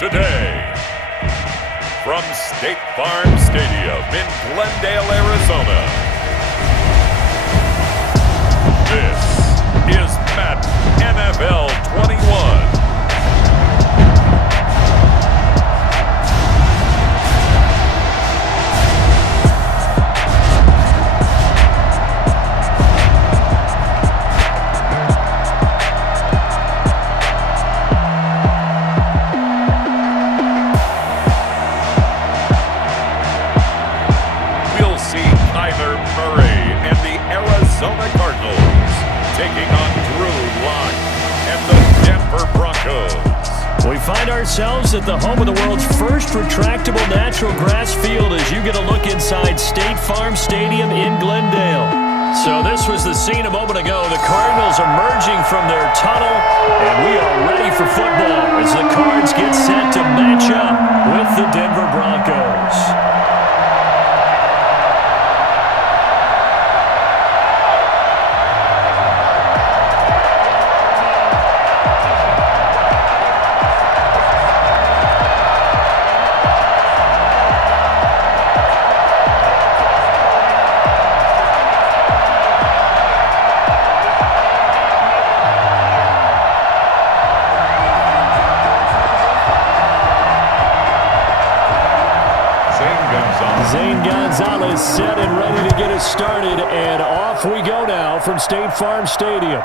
today. From State Farm Stadium in Glendale, Arizona, this is Madden NFL 21. Cardinals taking on Drew Lock and the Denver Broncos. We find ourselves at the home of the world's first retractable natural grass field as you get a look inside State Farm Stadium in Glendale. So this was the scene a moment ago. The Cardinals emerging from their tunnel, and we are ready for football as the Cards get set to match up with the Denver Broncos. Set and ready to get us started, and off we go now from State Farm Stadium.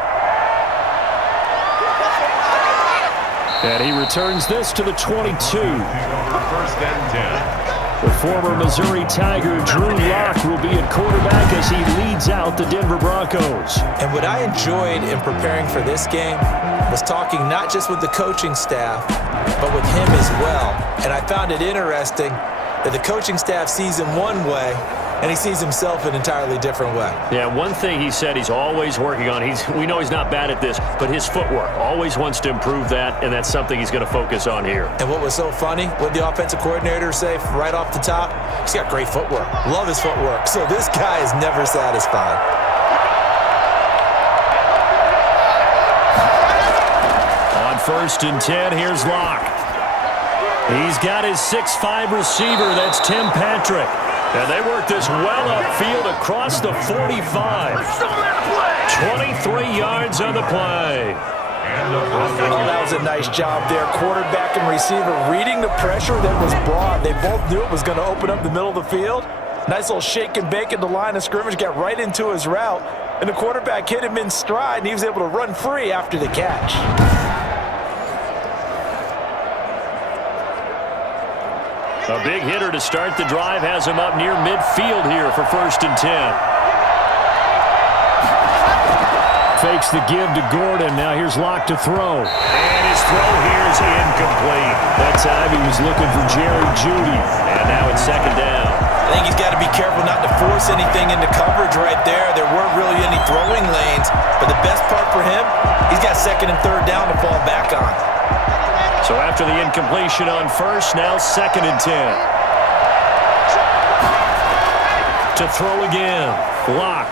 And he returns this to the 22. First and 10. The former Missouri Tiger Drew Lock will be at quarterback as he leads out the Denver Broncos. And what I enjoyed in preparing for this game was talking not just with the coaching staff, but with him as well. And I found it interesting that the coaching staff sees him one way, and he sees himself an entirely different way. Yeah, one thing he said he's always working on, we know he's not bad at this, but his footwork, always wants to improve that, and that's something he's going to focus on here. And what was so funny, what the offensive coordinator say right off the top? He's got great footwork. Love his footwork. So this guy is never satisfied. On 1st and 10, here's Lock. He's got his 6'5 receiver, that's Tim Patrick. And they work this well upfield across the 45. 23 yards on the play. That was a nice job there. Quarterback and receiver reading the pressure that was brought. They both knew it was going to open up the middle of the field. Nice little shake and bake at the line of scrimmage, got right into his route. And the quarterback hit him in stride, and he was able to run free after the catch. A big hitter to start the drive has him up near midfield here for 1st and 10. Fakes the give to Gordon. Now here's Lock to throw. And his throw here is incomplete. That time he was looking for Jerry Jeudy. And now it's 2nd down. I think he's got to be careful not to force anything into coverage right there. There weren't really any throwing lanes. But the best part for him, he's got 2nd and 3rd down to fall back on. So after the incompletion on 1st, now 2nd and 10. To throw again. Lock.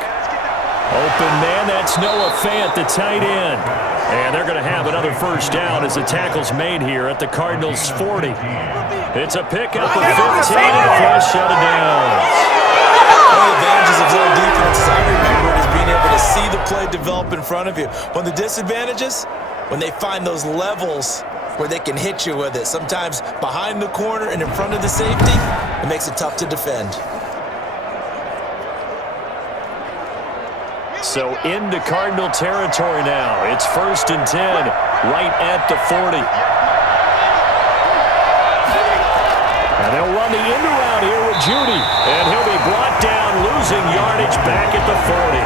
Open man, that's Noah Fant, the tight end. And they're going to have another 1st down as the tackle's made here at the Cardinals' 40. It's a pickup of 15 and a flush out of downs. One of the advantages of zone defense, as I remember it, is being able to see the play develop in front of you. One of the disadvantages, when they find those levels where they can hit you with it. Sometimes behind the corner and in front of the safety, it makes it tough to defend. So into Cardinal territory now. It's 1st and 10, right at the 40. And they'll run the end around here with Jeudy. And he'll be brought down, losing yardage back at the 40.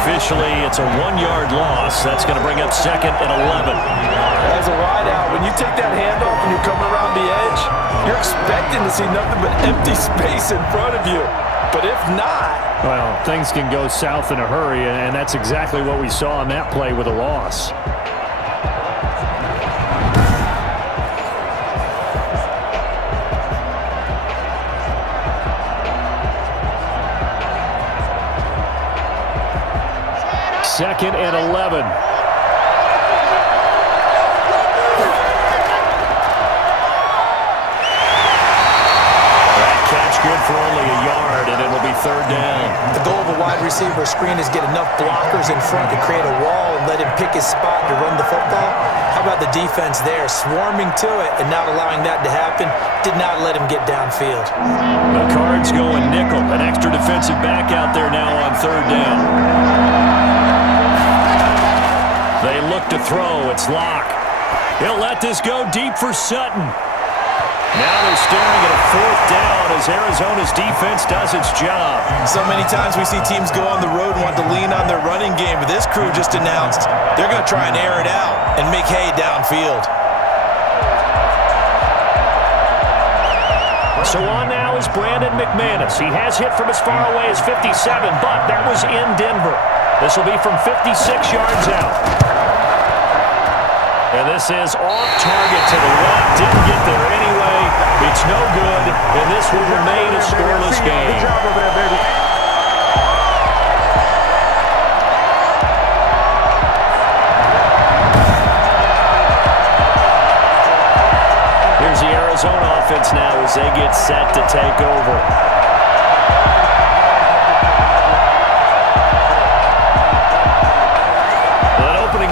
Officially, it's a 1-yard loss. That's going to bring up 2nd and 11. As a wide out, when you take that handoff and you come around the edge, you're expecting to see nothing but empty space in front of you. But if not... Well, things can go south in a hurry, and that's exactly what we saw on that play with a loss. Second and 11. for only a yard, and it'll be third down. The goal of a wide receiver screen is get enough blockers in front to create a wall and let him pick his spot to run the football. How about the defense there, swarming to it and not allowing that to happen? Did not let him get downfield. The Cards going nickel. An extra defensive back out there now on third down. They look to throw. It's Locke. He'll let this go deep for Sutton. Now they're staring at a fourth down as Arizona's defense does its job. So many times we see teams go on the road and want to lean on their running game, but this crew just announced they're going to try and air it out and make hay downfield. So on now is Brandon McManus. He has hit from as far away as 57, but that was in Denver. This will be from 56 yards out. And this is off target to the left. Didn't get there anyway. It's no good, and this will remain a scoreless game. Good job over there, baby. Here's the Arizona offense now as they get set to take over.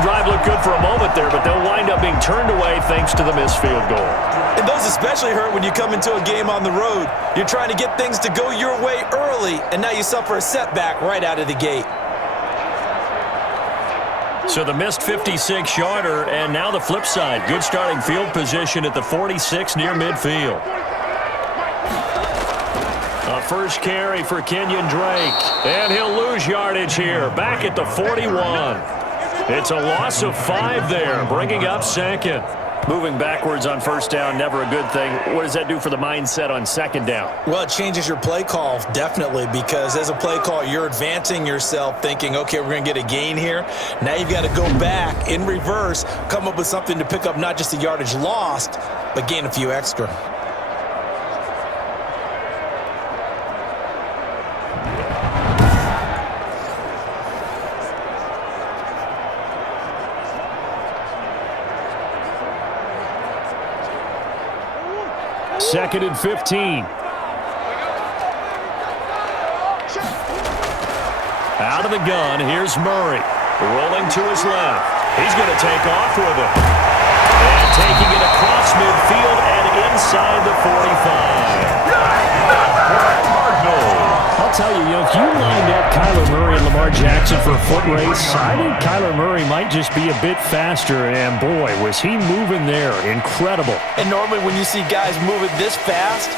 Drive looked good for a moment there, but they'll wind up being turned away thanks to the missed field goal. And those especially hurt when you come into a game on the road. You're trying to get things to go your way early, and now you suffer a setback right out of the gate. So the missed 56-yarder, and now the flip side. Good starting field position at the 46 near midfield. A first carry for Kenyon Drake, and he'll lose yardage here. Back at the 41. It's a loss of 5 there, bringing up second. Moving backwards on first down, never a good thing. What does that do for the mindset on second down? Well, it changes your play call, definitely, because as a play call, you're advancing yourself thinking, okay, we're going to get a gain here. Now you've got to go back in reverse, come up with something to pick up not just the yardage lost, but gain a few extra. Second and 15. Out of the gun, here's Murray. Rolling to his left. He's going to take off with it. And taking it across midfield and inside the 45. I'll tell you, if you lined up Kyler Murray and Lamar Jackson for a foot race, I think Kyler Murray might just be a bit faster, and boy, was he moving there. Incredible. And normally when you see guys moving this fast,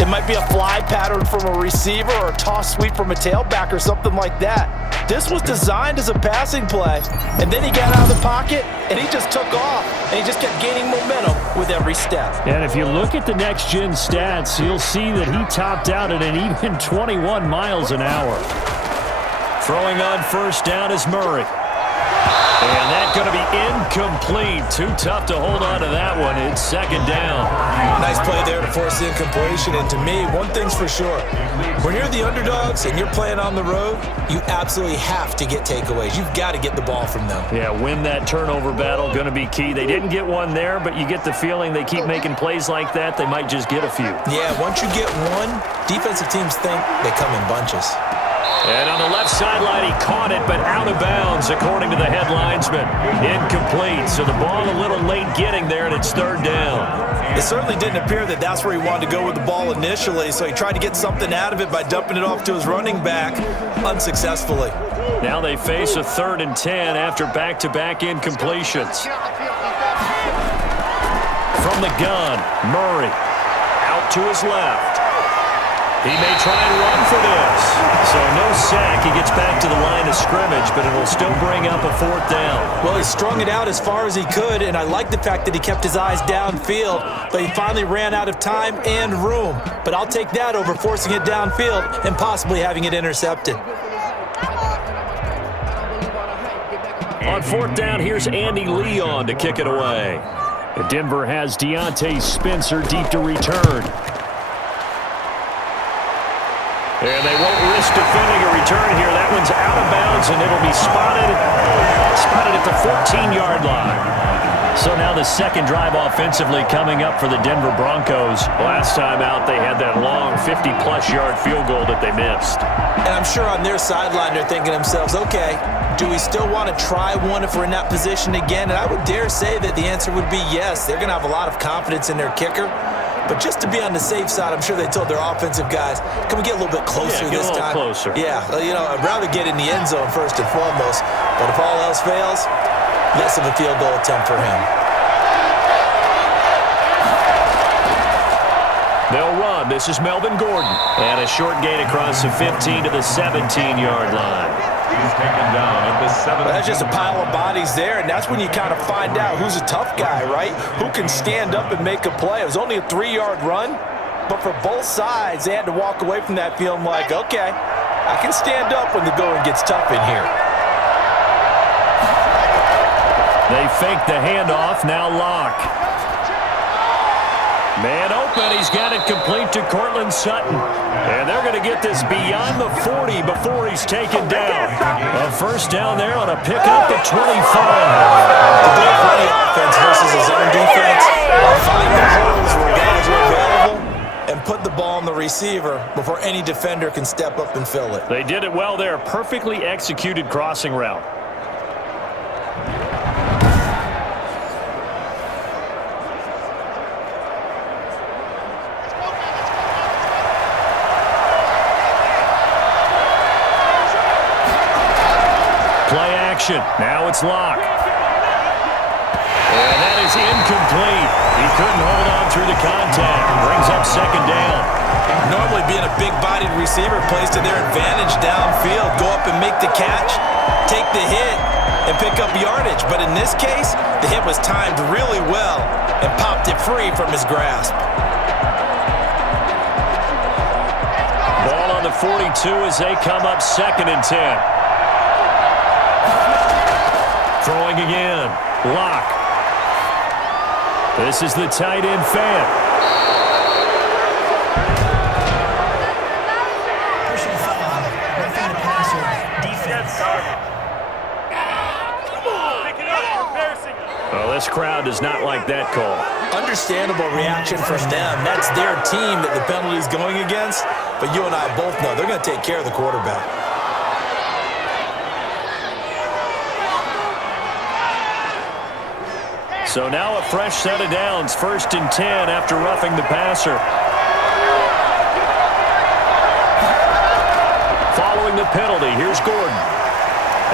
it might be a fly pattern from a receiver or a toss sweep from a tailback or something like that. This was designed as a passing play, and then he got out of the pocket, and he just took off, and he just kept gaining momentum with every step. And if you look at the next-gen stats, you'll see that he topped out at an even 21 miles an hour. Throwing on first down is Murray. And that's going to be incomplete. Too tough to hold on to that one. It's second down. Nice play there to force the incompletion. And to me, one thing's for sure. When you're the underdogs and you're playing on the road, you absolutely have to get takeaways. You've got to get the ball from them. Yeah, win that turnover battle. Going to be key. They didn't get one there, but you get the feeling they keep making plays like that, they might just get a few. Yeah, once you get one, defensive teams think they come in bunches. And on the left sideline, he caught it, but out of bounds, according to the head linesman. Incomplete, so the ball a little late getting there, and it's third down. It certainly didn't appear that that's where he wanted to go with the ball initially, so he tried to get something out of it by dumping it off to his running back unsuccessfully. Now they face a 3rd and 10 after back-to-back incompletions. From the gun, Murray out to his left. He may try and run for this. So no sack. He gets back to the line of scrimmage, but it'll still bring up a 4th down. Well, he strung it out as far as he could, and I like the fact that he kept his eyes downfield, but he finally ran out of time and room. But I'll take that over forcing it downfield and possibly having it intercepted. On 4th down, here's Andy Leon to kick it away. Denver has Deontay Spencer deep to return. And they won't risk defending a return here. That one's out of bounds, and it'll be spotted at the 14-yard line. So now the second drive offensively coming up for the Denver Broncos. Last time out, they had that long 50-plus yard field goal that they missed. And I'm sure on their sideline they're thinking to themselves, okay, do we still want to try one if we're in that position again? And I would dare say that the answer would be yes. They're going to have a lot of confidence in their kicker. But just to be on the safe side, I'm sure they told their offensive guys, can we get a little bit closer this time? Closer. Yeah, I'd rather get in the end zone first and foremost. But if all else fails, less of a field goal attempt for him. They'll run. This is Melvin Gordon. And a short gain across the 15 to the 17-yard line. He's taken down at the 7. That's just a pile of bodies there, and that's when you kind of find out who's a tough guy, right? Who can stand up and make a play. It was only a 3-yard run, but for both sides, they had to walk away from that feeling like, okay, I can stand up when the going gets tough in here. They fake the handoff, now Locke. Man open, he's got it complete to Cortland Sutton. And they're going to get this beyond the 40 before he's taken down. A first down there on a pickup at 25. Plenty offense versus his own defense. Find the holes where guys are available and put the ball on the receiver before any defender can step up and fill it. They did it well there. Perfectly executed crossing route. Now it's Locke. And that is incomplete. He couldn't hold on through the contact. Brings up second down. Normally being a big-bodied receiver plays to their advantage downfield. Go up and make the catch, take the hit, and pick up yardage. But in this case, the hit was timed really well and popped it free from his grasp. Ball on the 42 as they come up 2nd and 10. Throwing again. Locke. This is the tight end fan. Personal foul. Roughing the passer. Defense. Come on, pick it up. You're embarrassing us. Well, this crowd does not like that call. Understandable reaction from them. That's their team that the penalty is going against. But you and I both know they're going to take care of the quarterback. So now a fresh set of downs, 1st and 10 after roughing the passer. Following the penalty, here's Gordon.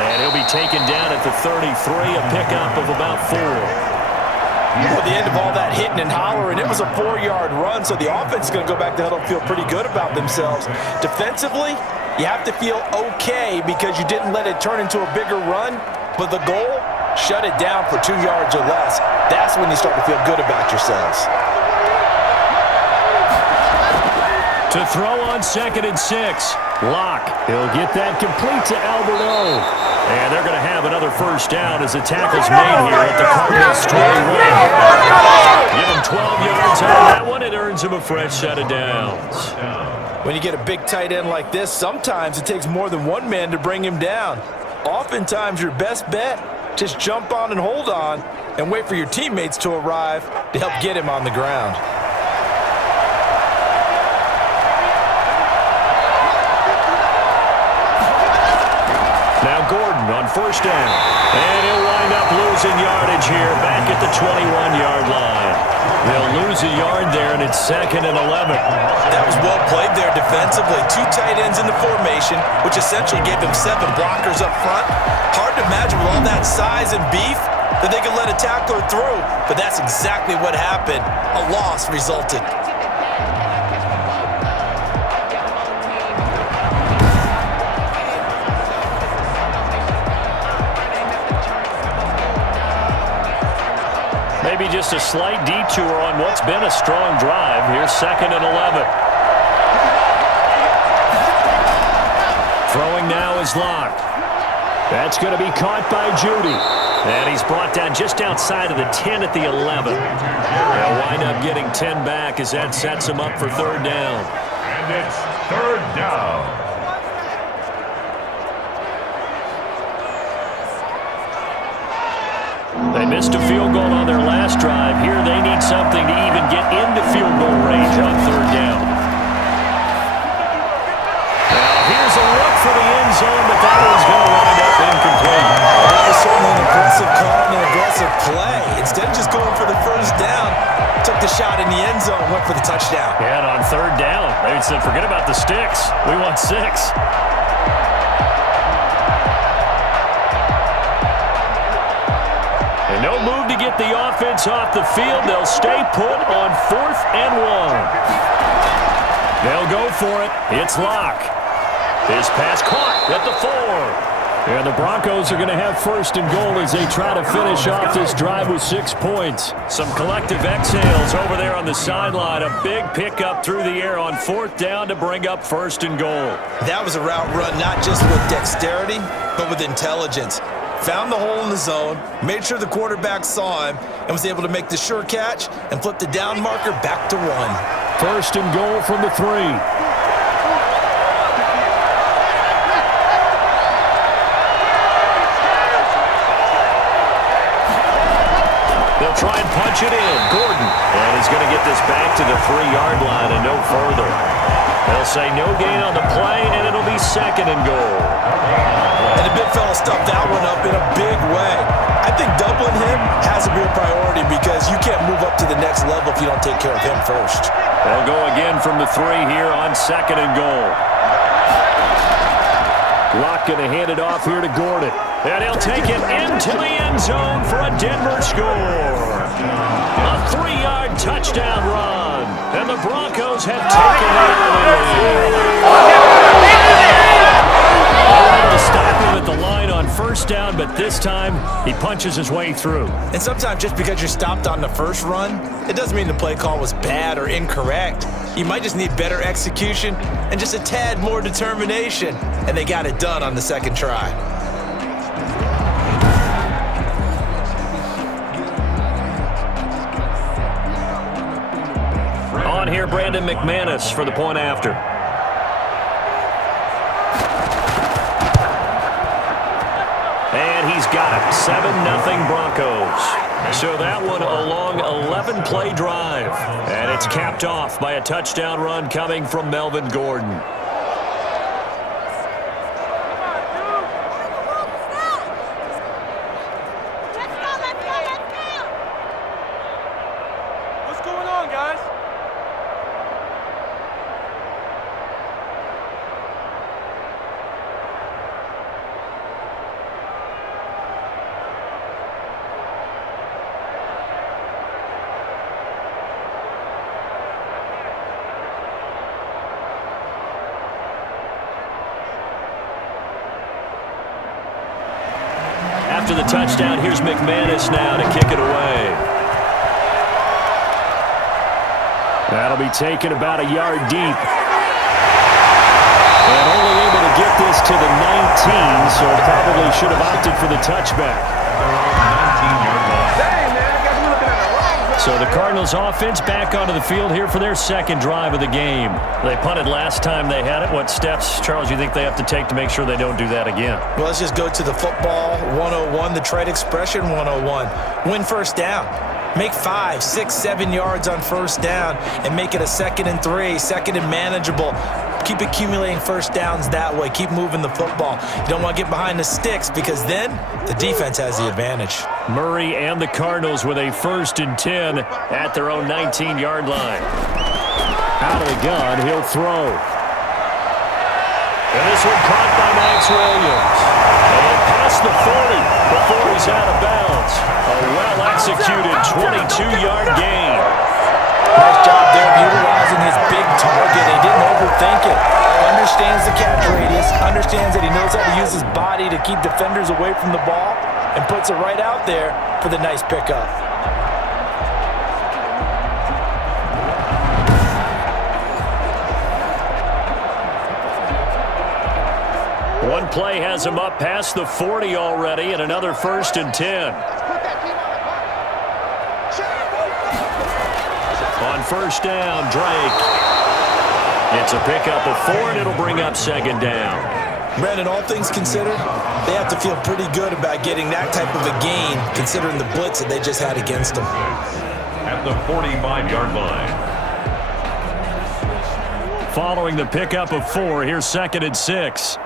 And he'll be taken down at the 33, a pickup of about 4. At the end of all that hitting and hollering, it was a 4-yard run, so the offense is going to go back to huddle and feel pretty good about themselves. Defensively, you have to feel okay because you didn't let it turn into a bigger run, but the goal, shut it down for 2 yards or less. That's when you start to feel good about yourselves. To throw on 2nd and 6. Locke. He'll get that complete to Alberto. And they're going to have another first down as the tackle's made here at the Cardinals 21. Give him 12 yards on that one. It earns him a fresh set of downs. When you get a big tight end like this, sometimes it takes more than one man to bring him down. Oftentimes, your best bet, just jump on and hold on and wait for your teammates to arrive to help get him on the ground. Now Gordon on first down. And he'll wind up losing yardage here back at the 21-yard line. They'll lose a yard there, and it's 2nd and 11. That was well played there defensively. 2 tight ends in the formation, which essentially gave them 7 blockers up front. Hard to imagine with all that size and beef that they could let a tackler through, but that's exactly what happened. A loss resulted. Maybe just a slight detour on what's been a strong drive. Here's 2nd and 11. Throwing now is Locke. That's going to be caught by Judy. And he's brought down just outside of the 10 at the 11. They'll wind up getting 10 back as that sets him up for 3rd down. And it's 3rd down. They missed a field goal on their something to even get into field goal range on third down. Now, here's a look for the end zone, but that one's going to wind up incomplete. That was certainly an aggressive call and an aggressive play. Instead of just going for the first down, took the shot in the end zone, went for the touchdown. Yeah, and on third down, they said, forget about the sticks. We want 6. And no move to get the offense off the field. They'll stay put on 4th and 1. They'll go for it. It's Locke. His pass caught at the 4. And the Broncos are going to have 1st and goal as they try to finish off this drive with 6 points. Some collective exhales over there on the sideline. A big pickup through the air on 4th down to bring up 1st and goal. That was a route run not just with dexterity, but with intelligence. Found the hole in the zone, made sure the quarterback saw him, and was able to make the sure catch and flip the down marker back to 1. 1st and goal from the 3. They'll try and punch it in. Gordon. And he's going to get this back to the 3-yard line and no further. They'll say no gain on the play, and it'll be 2nd and goal. And the big fella stuffed that one up in a big way. I think doubling him has to be a priority because you can't move up to the next level if you don't take care of him first. They'll go again from the 3 here on 2nd and goal. Locke going to hand it off here to Gordon. And he'll take it into the end zone for a Denver score. A 3-yard touchdown run. And the Broncos have taken it away. To stop him at the line on 1st down, but this time he punches his way through. And sometimes just because you're stopped on the first run, it doesn't mean the play call was bad or incorrect. You might just need better execution and just a tad more determination. And they got it done on the 2nd try. On here, Brandon McManus for the point after. And he's got it. 7-0 Broncos. So that one a long 11-play drive. And it's capped off by a touchdown run coming from Melvin Gordon. What's going on, guys? After the touchdown, here's McManus now to kick it away. That'll be taken about a yard deep. And only able to get this to the 19, so probably should have opted for the touchback. So the Cardinals offense back onto the field here for their 2nd drive of the game. They punted last time they had it. What steps, Charles, you think they have to take to make sure they don't do that again? Well, let's just go to the football 101, the trade expression 101. Win 1st down. Make 5, 6, 7 yards on 1st down and make it a 2nd and 3, 2nd and manageable. Keep accumulating 1st downs that way. Keep moving the football. You don't want to get behind the sticks because then the defense has the advantage. Murray and the Cardinals with a 1st and 10 at their own 19-yard line. Out of the gun, he'll throw. And this one caught by Max Williams. And past the 40 before he's out of bounds. A well-executed 22-yard gain. Nice job there of utilizing his big target. He didn't overthink it. Understands the catch radius. Understands that he knows how to use his body to keep defenders away from the ball. And puts it right out there for the nice pickup. One play has him up past the 40 already, and another 1st and 10. On 1st down, Drake. It's a pickup of 4, and it'll bring up 2nd down. Brandon, all things considered, they have to feel pretty good about getting that type of a gain, considering the blitz that they just had against them. at the 45-yard line. Following the pickup of 4, here's 2nd and 6.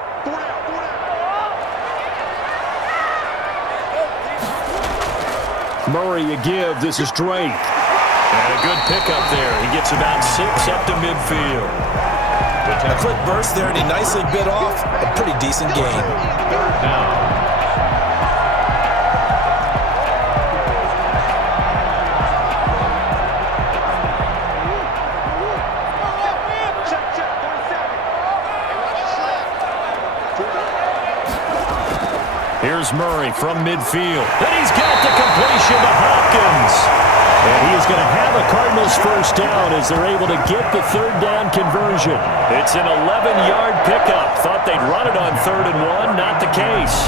Murray a give. This is Drake. And a good pickup there. He gets about 6 up to midfield. A quick burst there, and he nicely bit off a pretty decent gain. 3rd down. Here's Murray from midfield. And he's got the completion to Hopkins. And he is going to have a Cardinals first down as they're able to get the 3rd down conversion. It's an 11-yard pickup. Thought they'd run it on 3rd and 1. Not the case.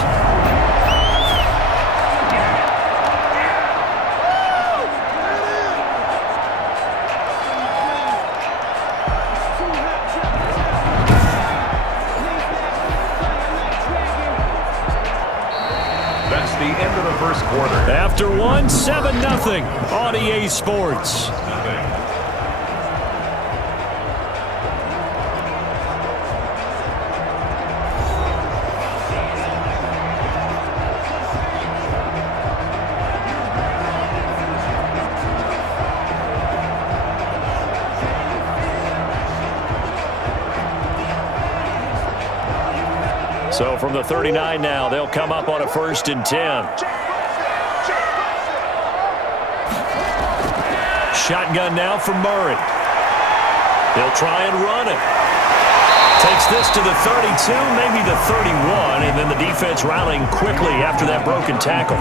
That's the end of the first quarter. After 1, 7-0 on EA Sports. So from the 39 now, they'll come up on a 1st and 10. Shotgun now from Murray. He'll try and run it. Takes this to the 32, maybe the 31, and then the defense rallying quickly after that broken tackle.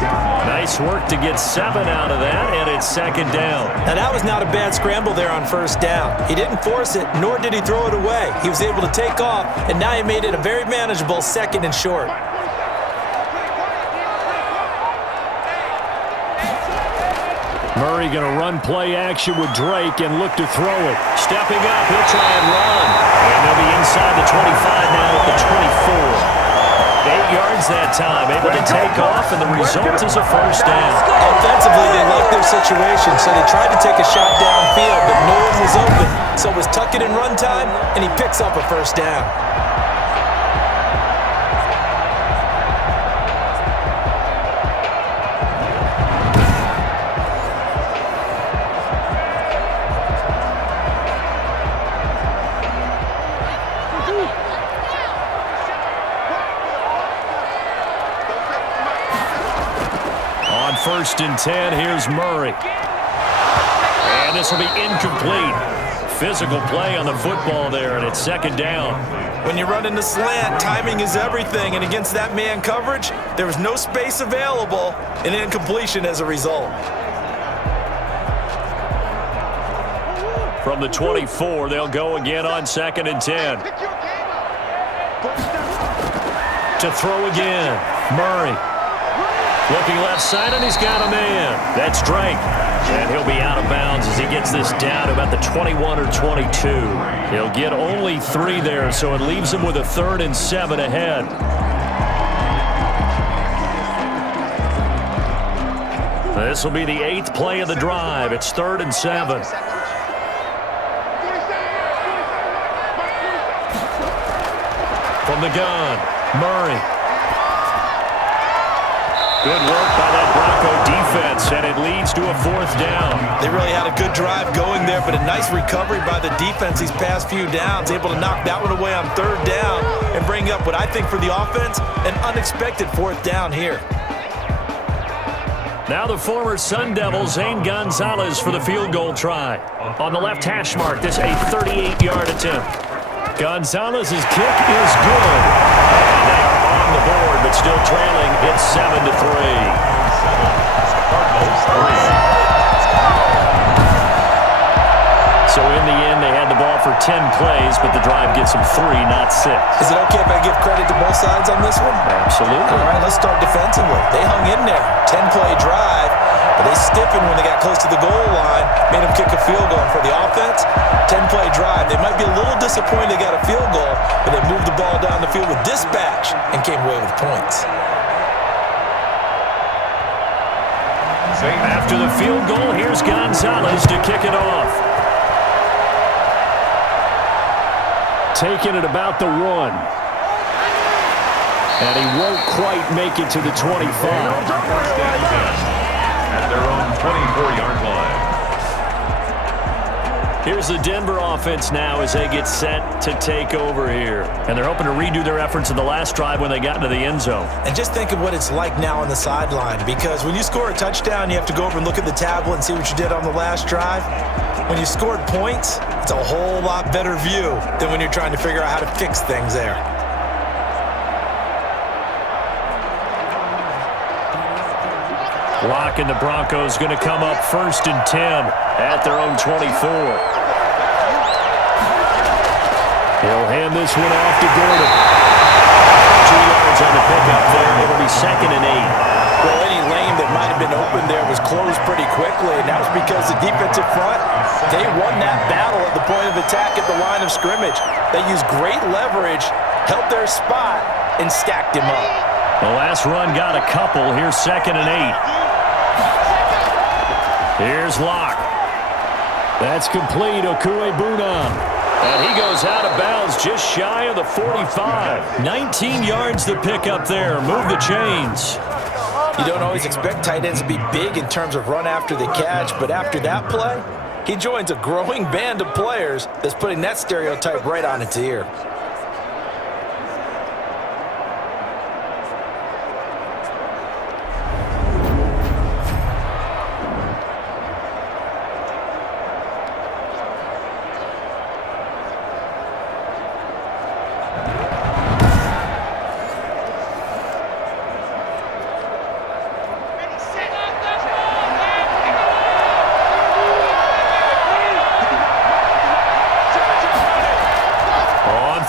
Nice work to get 7 out of that, and it's 2nd down. Now, that was not a bad scramble there on 1st down. He didn't force it, nor did he throw it away. He was able to take off, and now he made it a very manageable 2nd and short. Murray going to run play action with Drake and look to throw it. Stepping up, he'll try and run. And they'll be inside the 25 now at the 24. 8 yards that time, able to take off, and the result is a first down. Offensively, they liked their situation, so they tried to take a shot downfield, but no one was open. So it was tuck it in run time, and he picks up a first down. On 1st and 10, here's Murray. And this will be incomplete. Physical play on the football there, and it's 2nd down. When you run in the slant, timing is everything, and against that man coverage, there was no space available, and incompletion as a result. From the 24, they'll go again on 2nd and 10. To throw again, Murray. Looking left side, and he's got a man. That's Drake. And he'll be out of bounds as he gets this down to about the 21 or 22. He'll get only 3 there, so it leaves him with a 3rd and 7 ahead. This will be the 8th play of the drive. It's 3rd and 7. From the gun, Murray. Good work by that Bronco defense, and it leads to a 4th down. They really had a good drive going there, but a nice recovery by the defense these past few downs, able to knock that one away on 3rd down and bring up what I think for the offense, an unexpected 4th down here. Now the former Sun Devil, Zane Gonzalez, for the field goal try. On the left hash mark, this a 38-yard attempt. Gonzalez's kick is good. And they are on the board, but still trailing. It's 7-3. So in the end, they had the ball for 10 plays, but the drive gets them 3, not 6. Is it okay if I give credit to both sides on this one? Absolutely. All right, let's start defensively. They hung in there. 10-play drive, but they stiffened when they got close to the goal line, made them kick a field goal. And for the offense, 10-play drive. They might be a little disappointed they got a field goal, but they moved the ball down the field with dispatch and came away with points. After the field goal, here's Gonzalez to kick it off. Taking it about the 1. And he won't quite make it to the 25. At their own 24-yard line. Here's the Denver offense now as they get set to take over here. And they're hoping to redo their efforts in the last drive when they got into the end zone. And just think of what it's like now on the sideline, because when you score a touchdown, you have to go over and look at the tablet and see what you did on the last drive. When you scored points, it's a whole lot better view than when you're trying to figure out how to fix things there. Lock and the Broncos going to come up 1st and 10 at their own 24. He'll hand this one off to Gordon. 2 yards on the pickup there. It'll be 2nd and 8. Well, any lane that might have been open there was closed pretty quickly, and that was because the defensive front, they won that battle at the point of attack at the line of scrimmage. They used great leverage, held their spot, and stacked him up. The last run got a couple. Here's 2nd and 8. Here's Locke. That's complete. Okuebuna. And he goes out of bounds just shy of the 45. 19 yards to pick up there. Move the chains. You don't always expect tight ends to be big in terms of run after the catch, but after that play, he joins a growing band of players that's putting that stereotype right on its ear.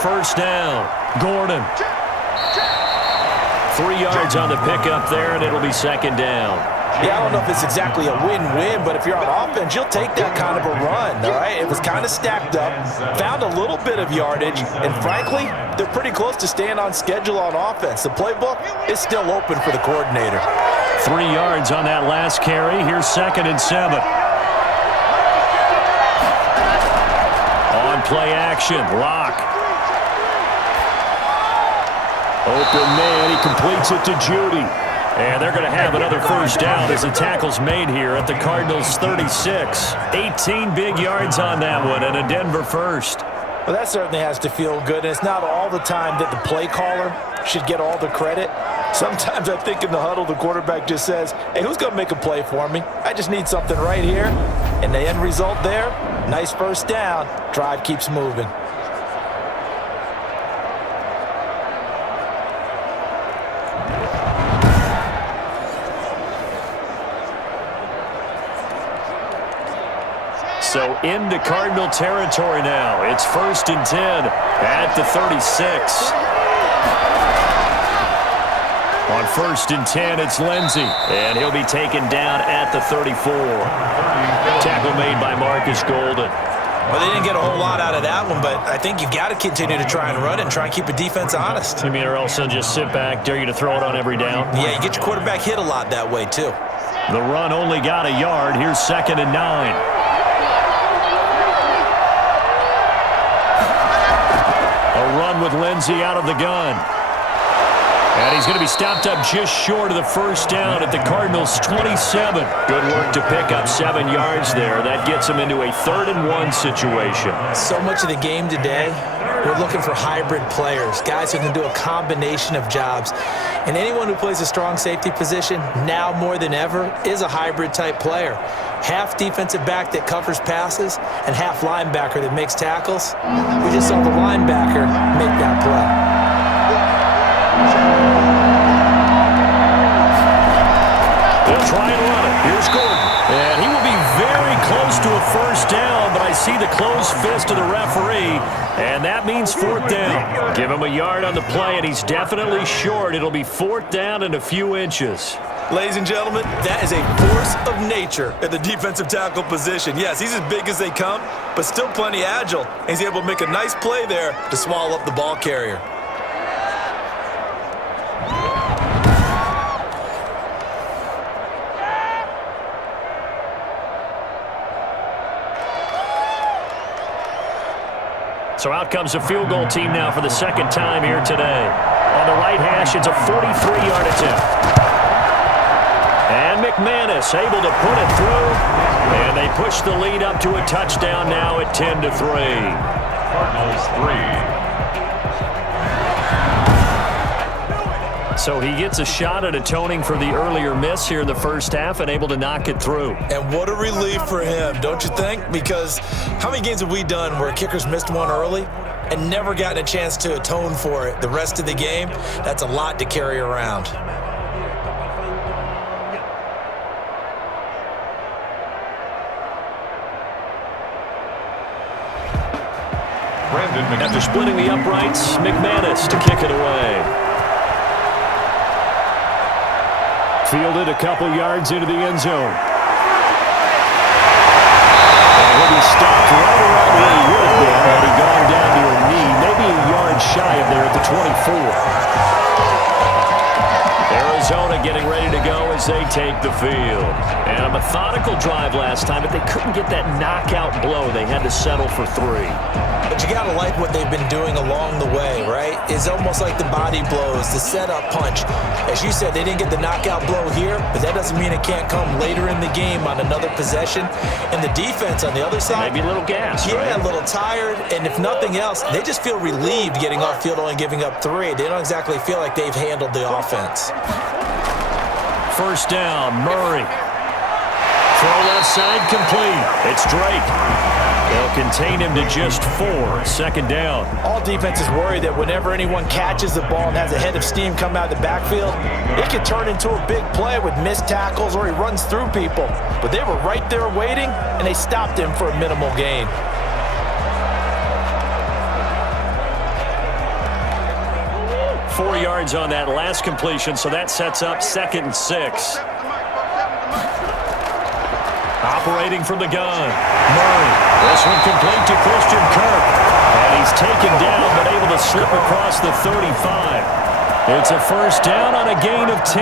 First down, Gordon. 3 yards on the pickup there, and it'll be 2nd down. Yeah, I don't know if it's exactly a win-win, but if you're on offense, you'll take that kind of a run, all right? It was kind of stacked up, found a little bit of yardage, and frankly, they're pretty close to staying on schedule on offense. The playbook is still open for the coordinator. 3 yards on that last carry. Here's 2nd and 7. On play action, Locke. Open man, he completes it to Judy. And they're going to have another first down as the tackle's made here at the Cardinals' 36. 18 big yards on that one, and a Denver first. Well, that certainly has to feel good, and it's not all the time that the play caller should get all the credit. Sometimes I think in the huddle, the quarterback just says, hey, who's going to make a play for me? I just need something right here. And the end result there, nice first down. Drive keeps moving. So into Cardinal territory now. It's 1st and 10 at the 36. On 1st and 10, it's Lindsey, and he'll be taken down at the 34. Tackle made by Marcus Golden. Well, they didn't get a whole lot out of that one, but I think you've got to continue to try and run it and try and keep a defense honest. You mean or else they'll just sit back, dare you to throw it on every down? Yeah, you get your quarterback hit a lot that way, too. The run only got a yard. Here's 2nd and 9. A run with Lindsey out of the gun. And he's going to be stopped up just short of the first down at the Cardinals' 27. Good work to pick up 7 yards there. That gets him into a 3rd and 1 situation. So much of the game today, we're looking for hybrid players, guys who can do a combination of jobs. And anyone who plays a strong safety position, now more than ever, is a hybrid type player. Half defensive back that covers passes and half linebacker that makes tackles. We just saw the linebacker make that play. They'll try and run it. Here's Gordon. And he will be very close to a first down, but I see the closed fist of the referee, and that means 4th down. Give him a yard on the play, and he's definitely short. It'll be 4th down and a few inches. Ladies and gentlemen, that is a force of nature at the defensive tackle position. Yes, he's as big as they come, but still plenty agile. He's able to make a nice play there to swallow up the ball carrier. So out comes a field goal team now for the second time here today. On the right hash, it's a 43-yard attempt. And McManus able to put it through. And they push the lead up to a touchdown now at 10-3. Cardinals 3. So he gets a shot at atoning for the earlier miss here in the first half and able to knock it through. And what a relief for him, don't you think? Because how many games have we done where kickers missed one early and never gotten a chance to atone for it the rest of the game? That's a lot to carry around. After splitting the uprights, McManus to kick it away. Fielded a couple yards into the end zone. And he'll be stopped right around where he would have been had he gone down to a knee, maybe a yard shy of there at the 24. Arizona getting ready to go as they take the field. And a methodical drive last time, but they couldn't get that knockout blow. They had to settle for 3. But you got to like what they've been doing along the way, right? It's almost like the body blows, the setup punch. As you said, they didn't get the knockout blow here, but that doesn't mean it can't come later in the game on another possession. And the defense on the other side, maybe a little gas, yeah, right? A little tired. And if nothing else, they just feel relieved getting off field only giving up 3. They don't exactly feel like they've handled the offense. First down, Murray. Throw left side complete. It's Drake. They'll contain him to just 4. Second down. All defenses worry that whenever anyone catches the ball and has a head of steam come out of the backfield, it could turn into a big play with missed tackles or he runs through people. But they were right there waiting, and they stopped him for a minimal gain. Four yards on that last completion, so that sets up 2nd and 6. Operating from the gun, Murray. This one complete to Christian Kirk. And he's taken down, but able to slip across the 35. It's a first down on a gain of 10.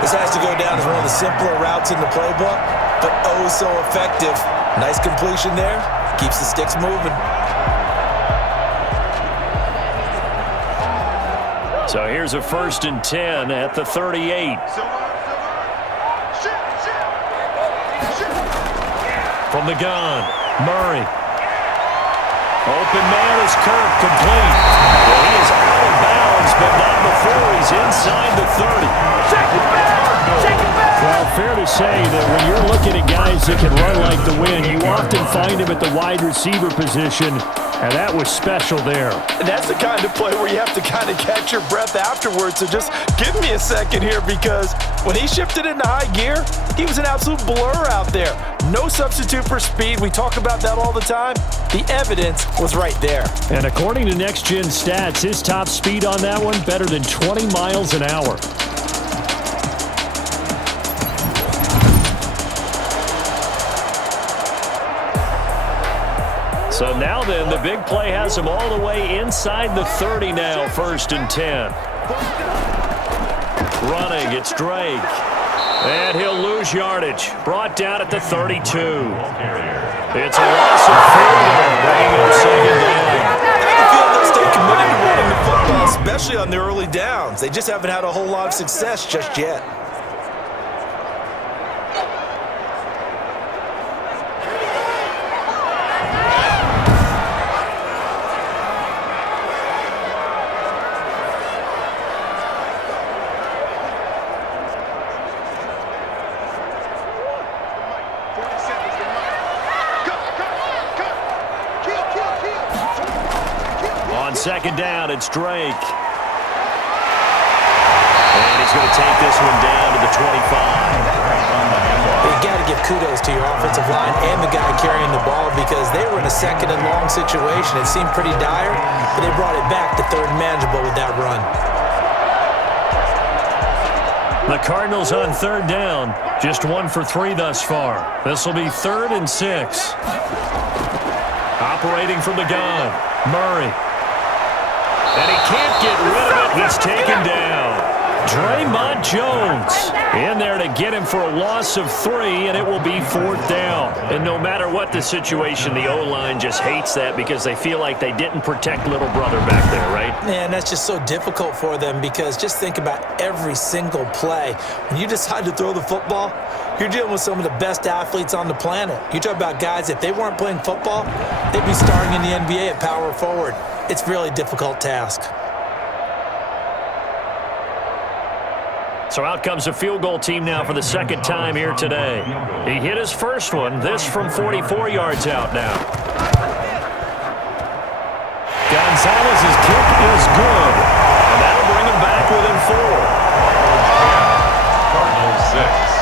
This has to go down as one of the simpler routes in the playbook, but oh so effective. Nice completion there. Keeps the sticks moving. So here's a 1st and 10 at the 38. From the gun, Murray. Open man is Kirk, complete. Well, he is out of bounds, but not before he's inside the 30. Check it back! Well, fair to say that when you're looking at guys that can run like the wind, you often find him at the wide receiver position, and that was special there. And that's the kind of play where you have to kind of catch your breath afterwards. So just give me a second here, because when he shifted into high gear, he was an absolute blur out there. No substitute for speed. We talk about that all the time. The evidence was right there. And according to Next Gen Stats, his top speed on that one, better than 20 miles an hour. So now then, the big play has him all the way inside the 30 now, 1st and 10. Running, it's Drake. And he'll lose yardage. Brought down at the 32. It's a loss of 4, bringing up 2nd down. I feel they'll stay committed to running the football, especially on the early downs. They just haven't had a whole lot of success just yet. Second down, it's Drake. And he's going to take this one down to the 25. You got to give kudos to your offensive line and the guy carrying the ball, because they were in a 2nd and long situation. It seemed pretty dire, but they brought it back to 3rd and manageable with that run. The Cardinals on 3rd down, just 1 for 3 thus far. This will be 3rd and 6. Operating from the gun, Murray. And he can't get rid of it. He's taken down. Draymond Jones in there to get him for a loss of 3, and it will be 4th down. And no matter what the situation, the O-line just hates that because they feel like they didn't protect little brother back there, right? Man, that's just so difficult for them because just think about every single play. When you decide to throw the football, you're dealing with some of the best athletes on the planet. You talk about guys, if they weren't playing football, they'd be starring in the NBA at power forward. It's a really difficult task. So out comes a field goal team now for the second time here today. He hit his first one, this from 44 yards out now. Gonzalez's kick is good, and that'll bring him back within 4. Cardinals 6.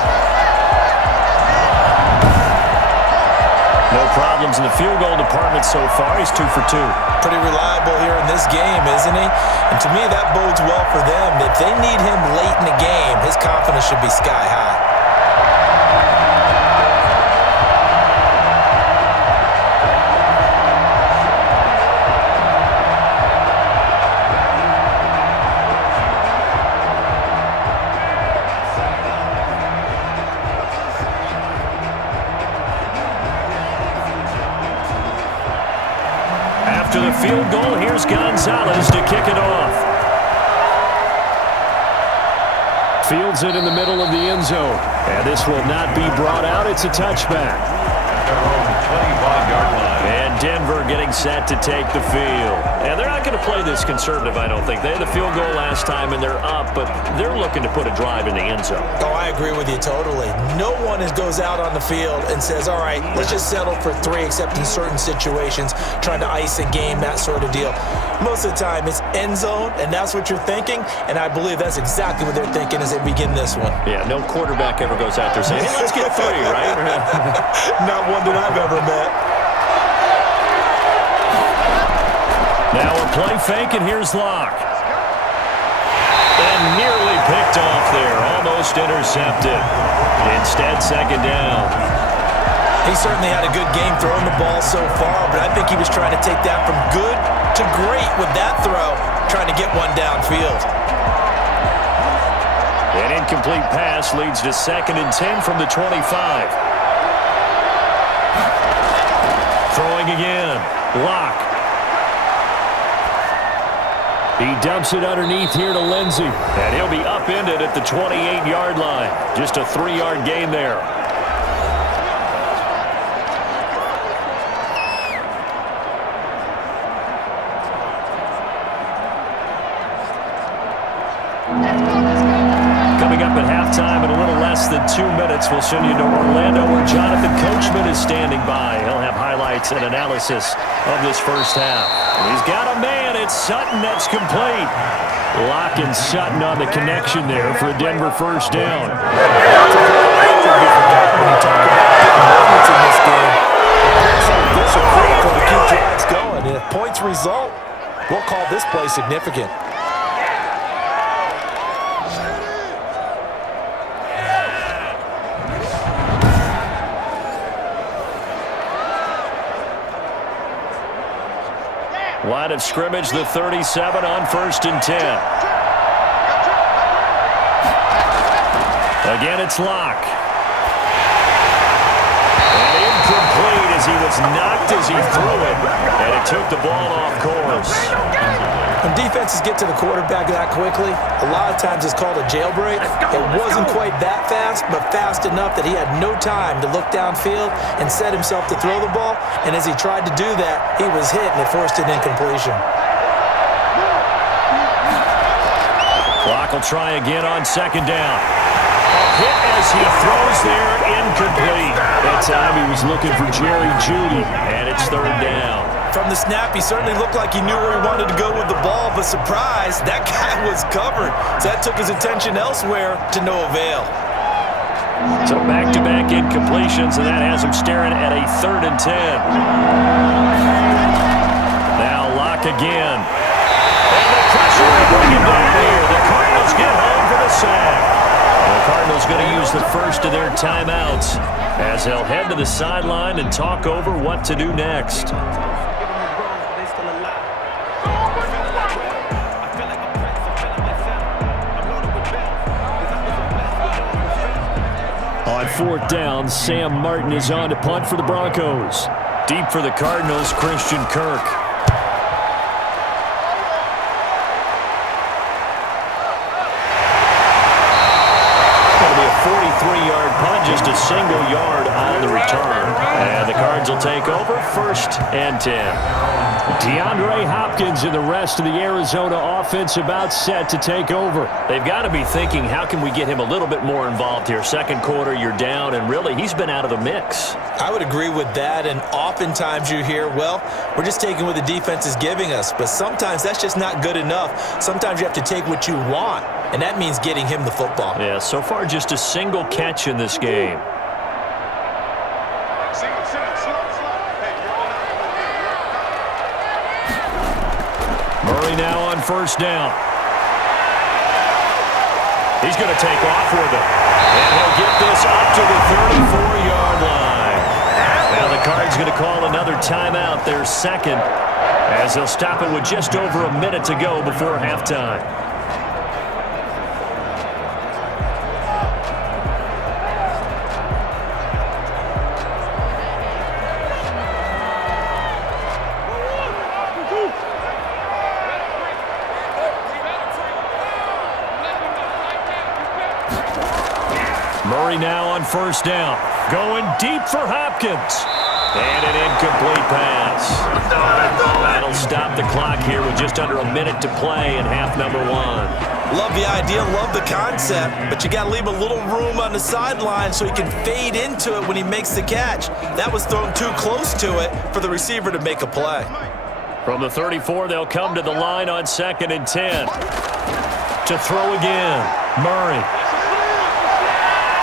No problems in the field goal department so far. He's 2 for 2. Pretty reliable here in this game, isn't he? And to me, that bodes well for them. If they need him late in the game, his confidence should be sky high. After the field goal, here's Gonzalez to kick it off. Fields it in the middle of the end zone. And this will not be brought out. It's a touchback. Their own 25-yard line. And Denver getting set to take the field. And they're not going to play this conservative, I don't think. They had the field goal last time, and they're up, but they're looking to put a drive in the end zone. Oh, I agree with you totally. No one goes out on the field and says, all right, let's just settle for 3, except in certain situations, trying to ice a game, that sort of deal. Most of the time, it's end zone, and that's what you're thinking, and I believe that's exactly what they're thinking as they begin this one. Yeah, no quarterback ever goes out there saying, hey, let's get 3, right? Not one that I've ever met. Now a play fake, and here's Locke. And nearly picked off there, almost intercepted. Instead, second down. He certainly had a good game throwing the ball so far, but I think he was trying to take that from good to great with that throw, trying to get one downfield. An incomplete pass leads to 2nd and 10 from the 25. Throwing again. Locke. He dumps it underneath here to Lindsey. And he'll be upended at the 28-yard line. Just a 3-yard gain there. Coming up at halftime in a little less than 2 minutes, we'll send you to Orlando where Jonathan Coachman is standing by. He'll have highlights and analysis of this first half. And he's got a man. It's Sutton that's complete. Locke and Sutton on the connection there for a Denver first down. This are critical to keep drives going. And if points result, we'll call this play significant. Line of scrimmage, the 37 on 1st and 10. Again, it's Locke. And incomplete as he was knocked as he threw it. And it took the ball off course. When defenses get to the quarterback that quickly, a lot of times it's called a jailbreak. It wasn't quite that fast, but fast enough that he had no time to look downfield and set himself to throw the ball. And as he tried to do that, he was hit and it forced an incompletion. Clock will try again on 2nd down. Hit as he throws there, incomplete. That time he was looking for Jerry Jeudy, and it's 3rd down. From the snap, he certainly looked like he knew where he wanted to go with the ball, but surprise, that guy was covered. So that took his attention elsewhere to no avail. So back-to-back incompletions, and that has him staring at a 3rd and 10. Now Locke again. And the pressure will bring him down here. The Cardinals get home for the sack. The Cardinals going to use the first of their timeouts as they'll head to the sideline and talk over what to do next. 4th down. Sam Martin is on to punt for the Broncos. Deep for the Cardinals, Christian Kirk. Going to be a 43-yard punt, just a single yard on the return. And the Cards will take over, 1st and 10. DeAndre Hopkins and the rest of the Arizona offense about set to take over. They've got to be thinking, how can we get him a little bit more involved here? Second quarter, you're down, and really, he's been out of the mix. I would agree with that, and oftentimes you hear, well, we're just taking what the defense is giving us, but sometimes that's just not good enough. Sometimes you have to take what you want, and that means getting him the football. Yeah, so far just a single catch in this game. Murray now on 1st down. He's going to take off with it. And he'll get this up to the 34-yard line. Now the Cards going to call another timeout, their second, as they'll stop it with just over a minute to go before halftime. Murray now on 1st down. Going deep for Hopkins. And an incomplete pass. That'll stop the clock here with just under a minute to play in half number 1. Love the idea, love the concept, but you got to leave a little room on the sideline so he can fade into it when he makes the catch. That was thrown too close to it for the receiver to make a play. From the 34, they'll come to the line on 2nd and 10. To throw again, Murray.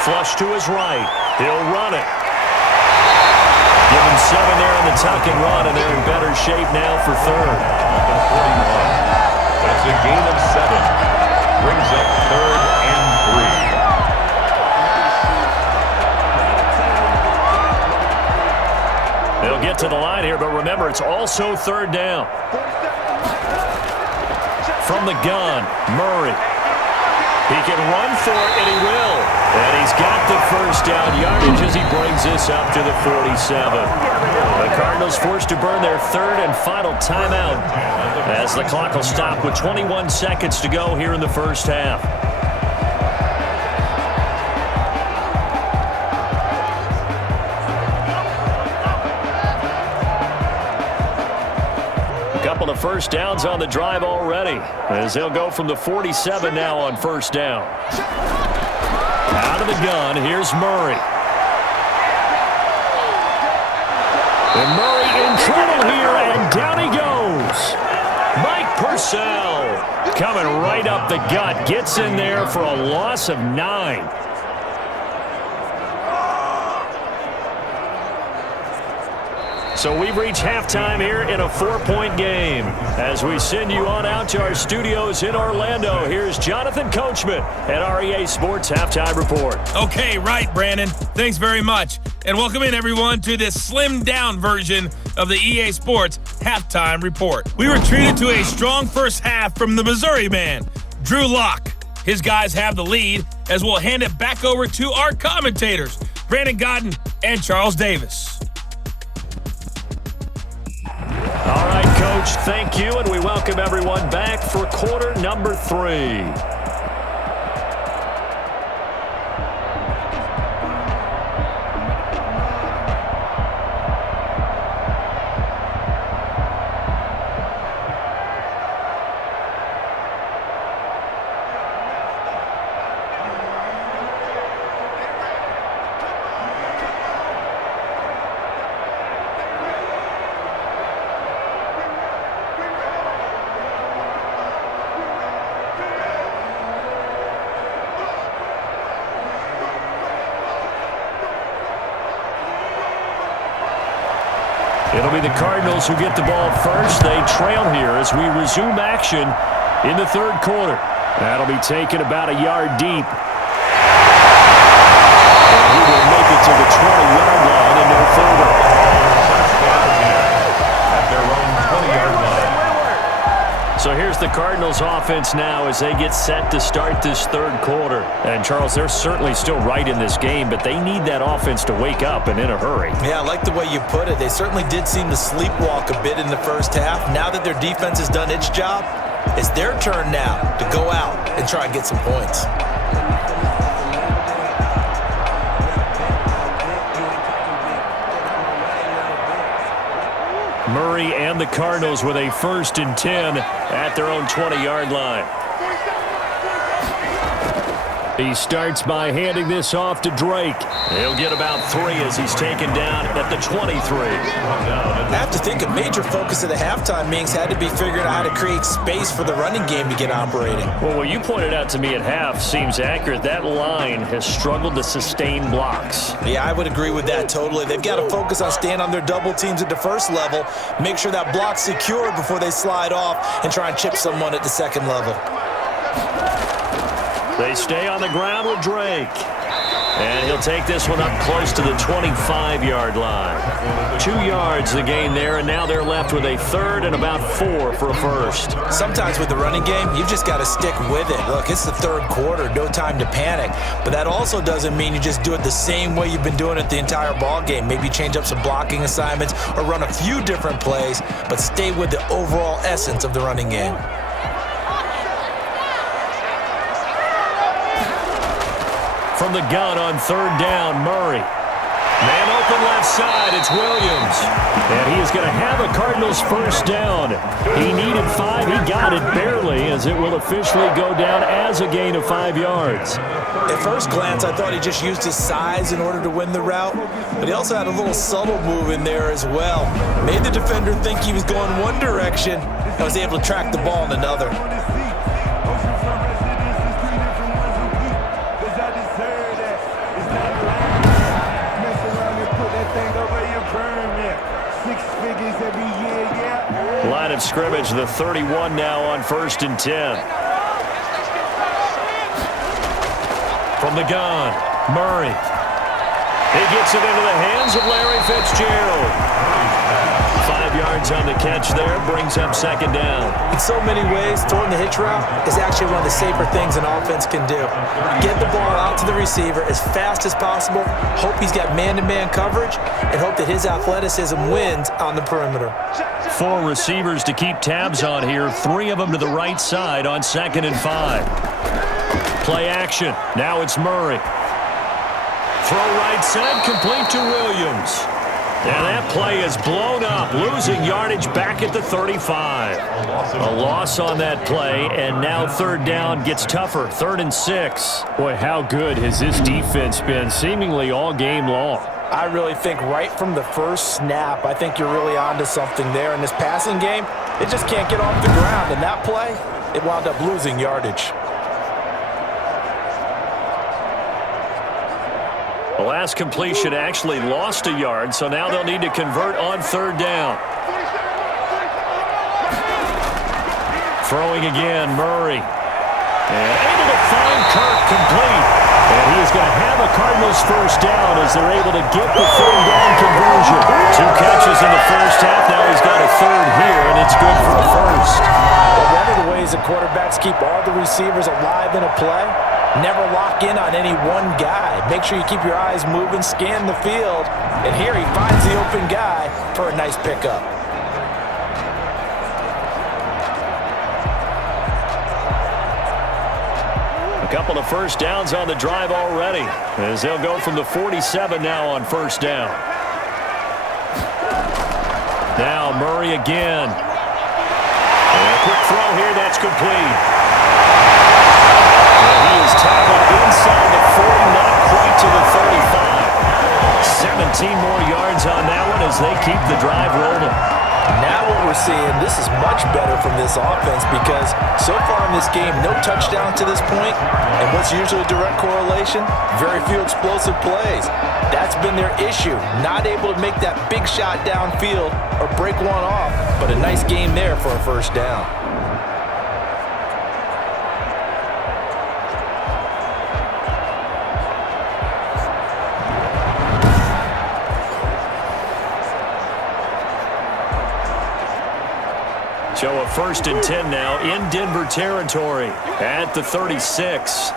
Flush to his right. He'll run it. Give him 7 there in the tuck and run, and they're in better shape now for 3rd. That's a gain of 7. Brings up 3rd and 3. They'll get to the line here, but remember, it's also 3rd down. From the gun, Murray. He can run for it, and he will. And he's got the 1st down yardage as he brings this up to the 47. The Cardinals forced to burn their 3rd and final timeout as the clock will stop with 21 seconds to go here in the 1st half. Couple of 1st downs on the drive already, as they'll go from the 47 now on 1st down. Out of the gun, here's Murray. And Murray in trouble here, and down he goes. Mike Purcell coming right up the gut, gets in there for a loss of 9. So we've reached halftime here in a 4-point game. As we send you on out to our studios in Orlando, here's Jonathan Coachman at our EA Sports Halftime Report. Okay, right, Brandon. Thanks very much. And welcome in, everyone, to this slimmed-down version of the EA Sports Halftime Report. We were treated to a strong first half from the Missouri man, Drew Lock. His guys have the lead, as we'll hand it back over to our commentators, Brandon Godden and Charles Davis. All right, Coach, thank you, and we welcome everyone back for quarter number 3. It'll be the Cardinals who get the ball first. They trail here as we resume action in the 3rd quarter. That'll be taken about a yard deep. And he will make it to the 20-yard line and no further. At their own 20-yard line. So here's the the Cardinals offense now as they get set to start this third quarter. And, Charles, they're certainly still right in this game, but they need that offense to wake up and in a hurry. Yeah, I like the way you put it. They certainly did seem to sleepwalk a bit in the first half. Now that their defense has done its job, it's their turn now to go out and try and get some points. Murray and the Cardinals with a 1st and 10 at their own 20-yard line. He starts by handing this off to Drake. He'll get about 3 as he's taken down at the 23. I have to think a major focus of the halftime meetings had to be figuring out how to create space for the running game to get operating. Well, what you pointed out to me at half seems accurate. That line has struggled to sustain blocks. Yeah, I would agree with that totally. They've got to focus on staying on their double teams at the first level, make sure that block's secured before they slide off and try and chip someone at the second level. They stay on the ground with Drake. And he'll take this one up close to the 25-yard line. 2 yards the gain there, and now they're left with a 3rd and about 4 for a first. Sometimes with the running game, you've just got to stick with it. Look, it's the third quarter, no time to panic. But that also doesn't mean you just do it the same way you've been doing it the entire ball game. Maybe change up some blocking assignments or run a few different plays, but stay with the overall essence of the running game. From the gun on 3rd down, Murray. Man open left side, it's Williams. And he is going to have a Cardinals 1st down. He needed 5, he got it barely, as it will officially go down as a gain of 5 yards. At first glance, I thought he just used his size in order to win the route, but he also had a little subtle move in there as well. Made the defender think he was going one direction and was able to track the ball in another. Line of scrimmage, the 31 now on 1st and 10. From the gun, Murray. He gets it into the hands of Larry Fitzgerald. 5 yards on the catch there, brings up 2nd down. In so many ways, throwing the hitch route is actually one of the safer things an offense can do. Get the ball out to the receiver as fast as possible, hope he's got man-to-man coverage, and hope that his athleticism wins on the perimeter. 4 receivers to keep tabs on here, 3 of them to the right side on 2nd and 5. Play action. Now it's Murray. Throw right side, complete to Williams. And that play is blown up, losing yardage back at the 35. A loss on that play, and now 3rd down gets tougher, 3rd and 6. Boy, how good has this defense been, seemingly all game long. I really think right from the first snap, I think you're really onto something there. In this passing game, it just can't get off the ground. And that play, it wound up losing yardage. The last completion actually lost a yard, so now they'll need to convert on 3rd down. Throwing again, Murray. And able to find Kirk complete. And he is going to have a Cardinals 1st down as they're able to get the 3rd down conversion. 2 catches in the first half. Now he's got a 3rd here, and it's good for a 1st. Well, one of the ways that quarterbacks keep all the receivers alive in a play, never lock in on any one guy. Make sure you keep your eyes moving, scan the field, and here he finds the open guy for a nice pickup. A couple of 1st downs on the drive already, as they'll go from the 47 now on 1st down. Now Murray again. And a quick throw here, that's complete. And he is tackled inside the 40, not quite to the 35. 17 more yards on that one as they keep the drive rolling. Now what we're seeing, this is much better from this offense because so far in this game, no touchdown to this point, and what's usually a direct correlation? Very few explosive plays. That's been their issue, not able to make that big shot downfield or break one off, but a nice game there for a 1st down. So a 1st and 10 now in Denver territory at the 36.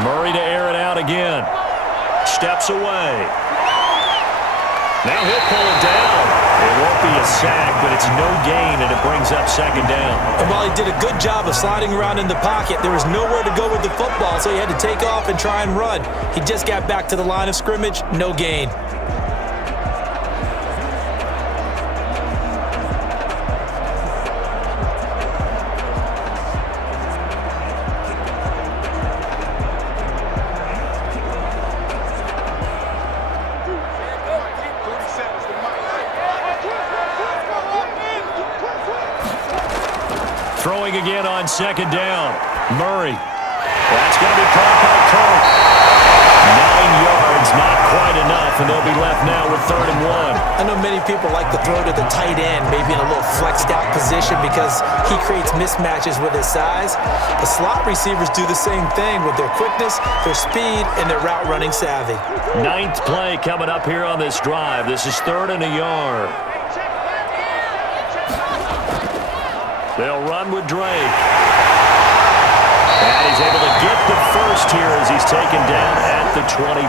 Murray to air it out again. Steps away. Now he'll pull it down. It won't be a sack, but it's no gain, and it brings up 2nd down. And while he did a good job of sliding around in the pocket, there was nowhere to go with the football, so he had to take off and try and run. He just got back to the line of scrimmage, no gain. Throwing again on 2nd down. Murray. That's going to be caught by Kirk. 9 yards, not quite enough, and they'll be left now with 3rd and 1. I know many people like to throw to the tight end, maybe in a little flexed out position because he creates mismatches with his size. The slot receivers do the same thing with their quickness, their speed, and their route running savvy. 9th play coming up here on this drive. This is 3rd and a yard. They'll run with Drake. And he's able to get the first here as he's taken down at the 25.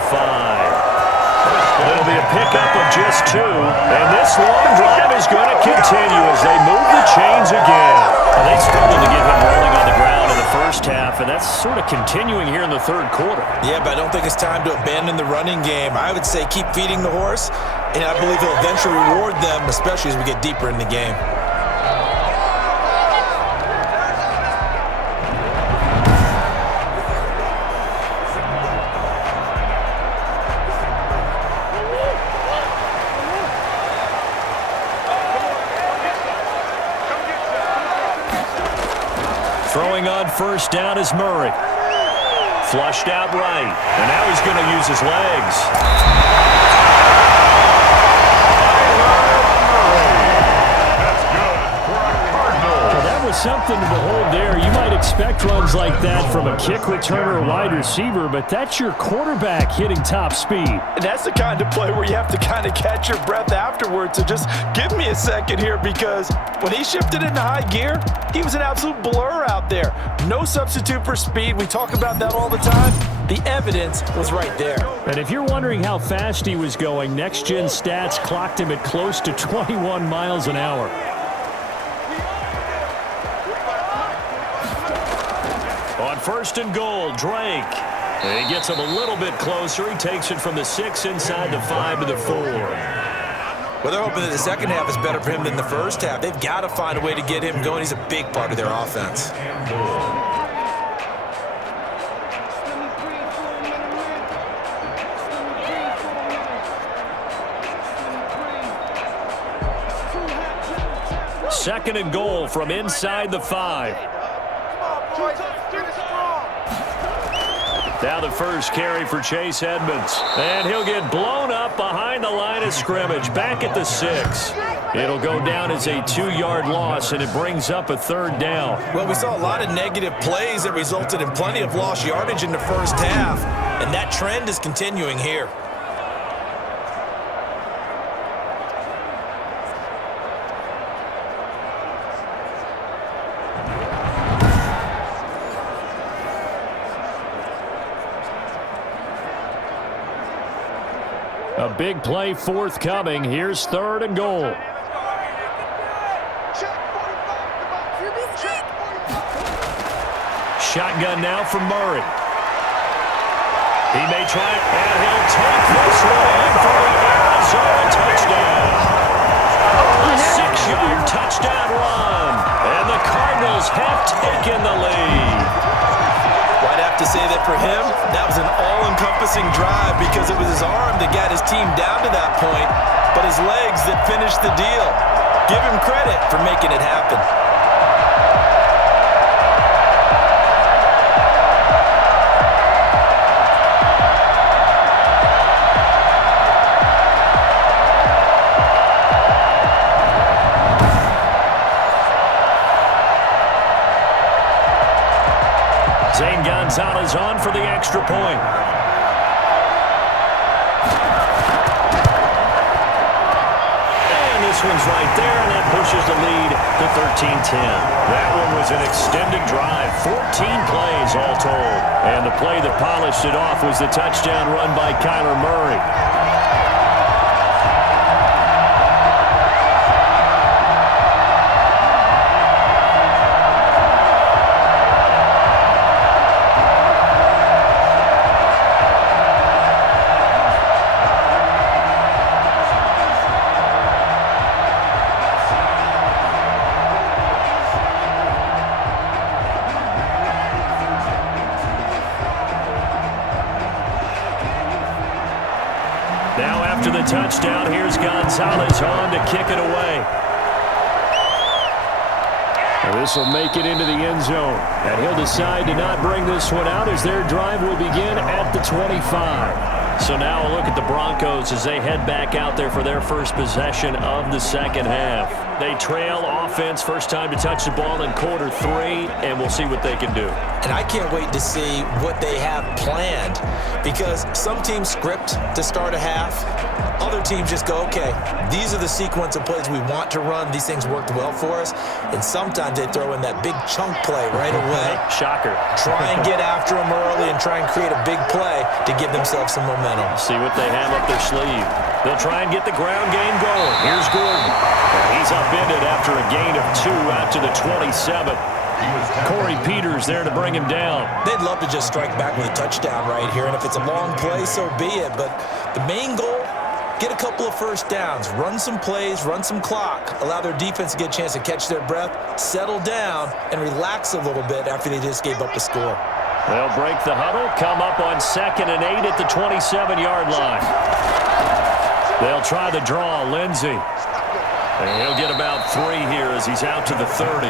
It'll be a pickup of just 2. And this long drive is going to continue as they move the chains again. Well, they struggled to get him rolling on the ground in the first half, and that's sort of continuing here in the 3rd quarter. Yeah, but I don't think it's time to abandon the running game. I would say keep feeding the horse, and I believe he'll eventually reward them, especially as we get deeper in the game. Throwing on 1st down is Murray. Flushed out right. And now he's going to use his legs. That's good for a Cardinal. Well, that was something to behold there. You might expect runs like that from a kick returner or wide receiver, but that's your quarterback hitting top speed. And that's the kind of play where you have to kind of catch your breath afterwards. So just give me a second here, because when he shifted into high gear, he was an absolute blur out there. No substitute for speed. We talk about that all the time. The evidence was right there. And if you're wondering how fast he was going, Next Gen Stats clocked him at close to 21 miles an hour. On 1st and goal, Drake. And he gets him a little bit closer. He takes it from the 6 inside the 5 to the 4. Well, they're hoping that the second half is better for him than the first half. They've got to find a way to get him going. He's a big part of their offense. Second and goal from inside the 5. Now the first carry for Chase Edmonds. And he'll get blown up behind the line of scrimmage, back at the 6. It'll go down as a 2-yard loss, and it brings up a 3rd down. Well, we saw a lot of negative plays that resulted in plenty of lost yardage in the first half, and that trend is continuing here. A big play forthcoming. Here's 3rd and goal. Shotgun now from Murray. He may try it, and he'll take this one for the Arizona touchdown. A 6-yard touchdown run, and the Cardinals have taken the lead. I'd have to say that for him, that was an all-encompassing drive because it was his arm that got his team down to that point, but his legs that finished the deal. Give him credit for making it happen. Zane Gonzalez on for the extra point. And the one's right there, and that pushes the lead to 13-10. That one was an extended drive, 14 plays all told. And the play that polished it off was the touchdown run by Kyler Murray. Now after the touchdown, here's Gonzalez on to kick it away. This will make it into the end zone. And he'll decide to not bring this one out as their drive will begin at the 25. So now a look at the Broncos as they head back out there for their first possession of the second half. They trail offense, first time to touch the ball in quarter 3, and we'll see what they can do. And I can't wait to see what they have planned, because some teams script to start a half. Other teams just go, okay, these are the sequence of plays we want to run. These things worked well for us. And sometimes they throw in that big chunk play right away. Shocker. Try and get after them early and try and create a big play to give themselves some momentum. See what they have up their sleeve. They'll try and get the ground game going. Here's Gordon. He's upended after a gain of 2 out to the 27. Corey Peters there to bring him down. They'd love to just strike back with a touchdown right here, and if it's a long play, so be it. But the main goal, get a couple of first downs, run some plays, run some clock, allow their defense to get a chance to catch their breath, settle down, and relax a little bit after they just gave up the score. They'll break the huddle, come up on 2nd and 8 at the 27-yard line. They'll try the draw, Lindsey. And he'll get about 3 here as he's out to the 30.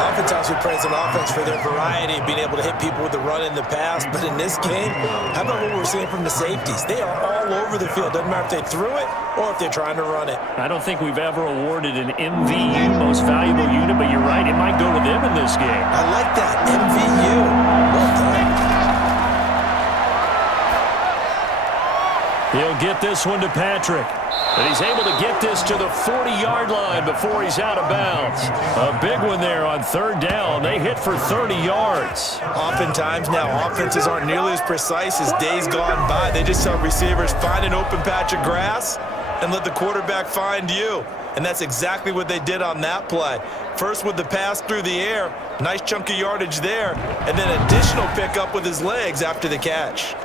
Oftentimes we praise an offense for their variety of being able to hit people with the run in the pass, but in this game, how about what we're seeing from the safeties? They are all over the field. Doesn't matter if they threw it or if they're trying to run it. I don't think we've ever awarded an MVU, most valuable unit, but you're right, it might go to them in this game. I like that, MVU. Well done. He'll get this one to Patrick. And he's able to get this to the 40-yard line before he's out of bounds. A big one there on 3rd down. They hit for 30 yards. Oftentimes now, offenses aren't nearly as precise as days gone by. They just tell receivers, find an open patch of grass and let the quarterback find you. And that's exactly what they did on that play. First with the pass through the air, nice chunk of yardage there, and then additional pickup with his legs after the catch.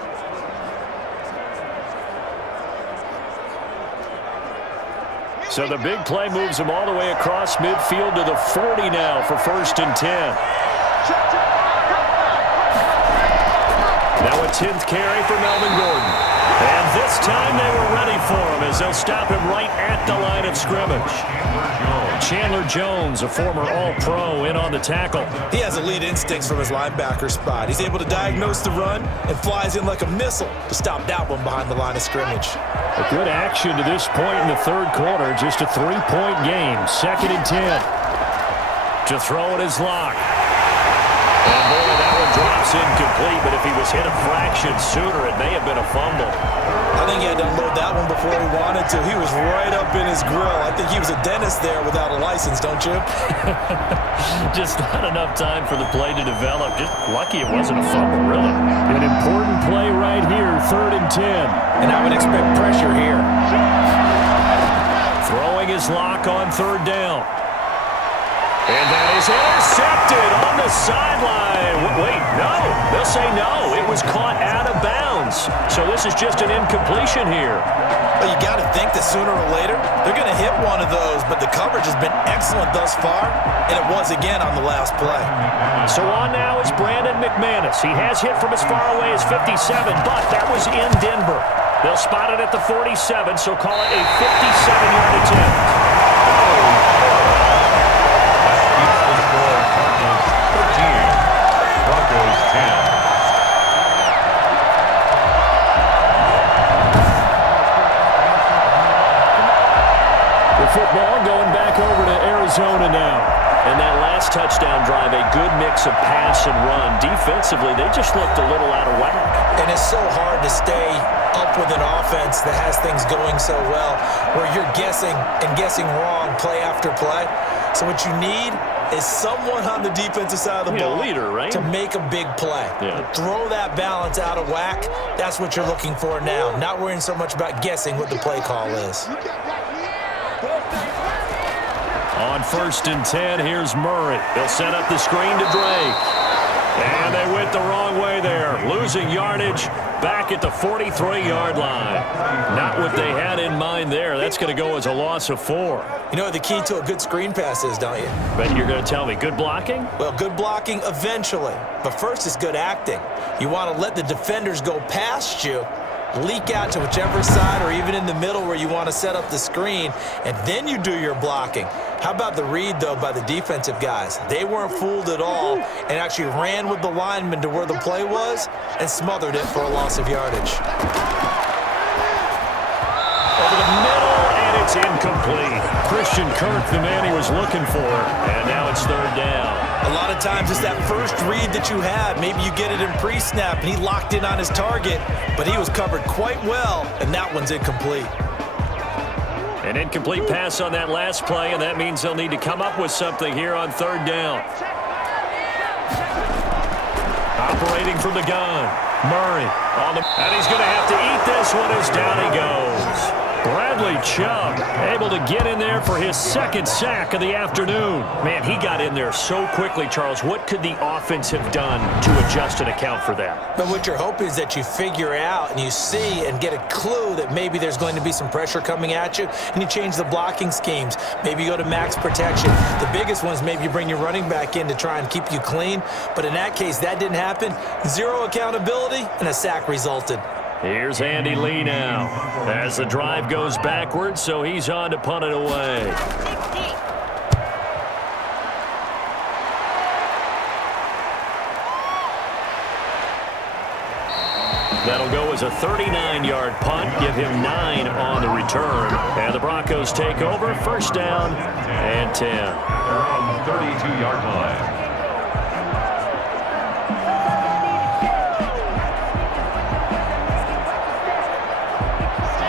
So the big play moves him all the way across midfield to the 40 now for 1st and 10. Now a 10th carry for Melvin Gordon. And this time they were ready for him as they'll stop him right at the line of scrimmage. Chandler Jones, a former All-Pro, in on the tackle. He has elite instincts from his linebacker spot. He's able to diagnose the run and flies in like a missile to stop that one behind the line of scrimmage. A good action to this point in the 3rd quarter. Just a 3-point game. 2nd and 10. To throw it is Locke. And boy, that one drops incomplete, but if he was hit a fraction sooner, it may have been a fumble. I think he had to unload that one before he wanted to. He was right up in his grill. I think he was a dentist there without a license, don't you? Just not enough time for the play to develop. Just lucky it wasn't a fumble, really. An important play right here, 3rd and 10. And I would expect pressure here. Throwing his Lock on 3rd down. And that is intercepted on the sideline. Wait, no. They'll say no. It was caught out of bounds. So this is just an incompletion here. Well, you got to think that sooner or later they're going to hit one of those, but the coverage has been excellent thus far, and it was again on the last play. So on now is Brandon McManus. He has hit from as far away as 57, but that was in Denver. They'll spot it at the 47, so call it a 57-yard attempt. Football going back over to Arizona now. And that last touchdown drive, a good mix of pass and run. Defensively, they just looked a little out of whack. And it's so hard to stay up with an offense that has things going so well, where you're guessing and guessing wrong play after play. So what you need is someone on the defensive side of the ball leader, right? to make a big play. Yeah. Throw that balance out of whack. That's what you're looking for now. Not worrying so much about guessing what the play call is. On 1st and 10, here's Murray. He'll set up the screen to Drake. And they went the wrong way there. Losing yardage back at the 43-yard line. Not what they had in mind there. That's going to go as a loss of 4. You know what the key to a good screen pass is, don't you? But you're going to tell me, good blocking? Well, good blocking eventually. But first is good acting. You want to let the defenders go past you, leak out to whichever side or even in the middle where you want to set up the screen, and then you do your blocking. How about the read, though, by the defensive guys? They weren't fooled at all and actually ran with the lineman to where the play was and smothered it for a loss of yardage. Over the middle, and it's incomplete. Christian Kirk, the man he was looking for, and now it's 3rd down. A lot of times it's that first read that you have. Maybe you get it in pre-snap, and he locked in on his target, but he was covered quite well, and that one's incomplete. An incomplete pass on that last play, and that means they'll need to come up with something here on 3rd down. Operating from the gun, Murray. And he's going to have to eat this one as down he goes. Bradley Chubb able to get in there for his 2nd sack of the afternoon. Man, he got in there so quickly, Charles. What could the offense have done to adjust and account for that? But what you're hoping is that you figure out and you see and get a clue that maybe there's going to be some pressure coming at you, and you change the blocking schemes. Maybe you go to max protection. The biggest one is maybe you bring your running back in to try and keep you clean. But in that case, that didn't happen. 0 accountability, and a sack resulted. Here's Andy Lee now as the drive goes backwards, so he's on to punt it away. That'll go as a 39-yard punt, give him 9 on the return. And the Broncos take over, 1st down and 10. They're on the 32-yard line.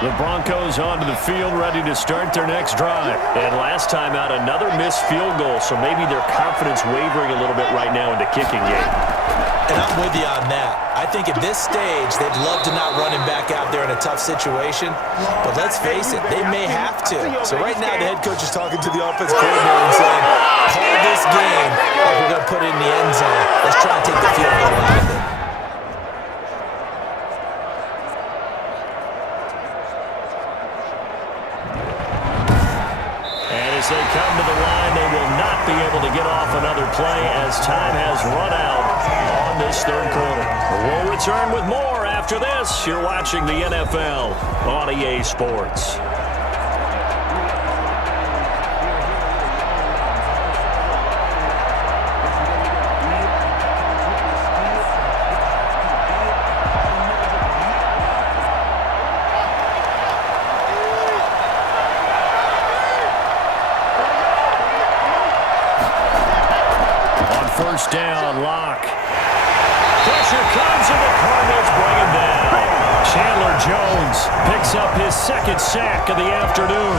The Broncos onto the field, ready to start their next drive. And last time out, another missed field goal, so maybe their confidence wavering a little bit right now in the kicking game. And I'm with you on that. I think at this stage, they'd love to not run him back out there in a tough situation. But let's face it, they may have to. So right now, the head coach is talking to the offensive coordinator and saying, call this game like we're going to put it in the end zone. Let's try and take the field goal out of it. As they come to the line, they will not be able to get off another play as time has run out on this 3rd quarter. We'll return with more after this. You're watching the NFL on EA Sports. First down, Locke. Pressure comes, and the Cardinals bring him down. Chandler Jones picks up his 2nd sack of the afternoon.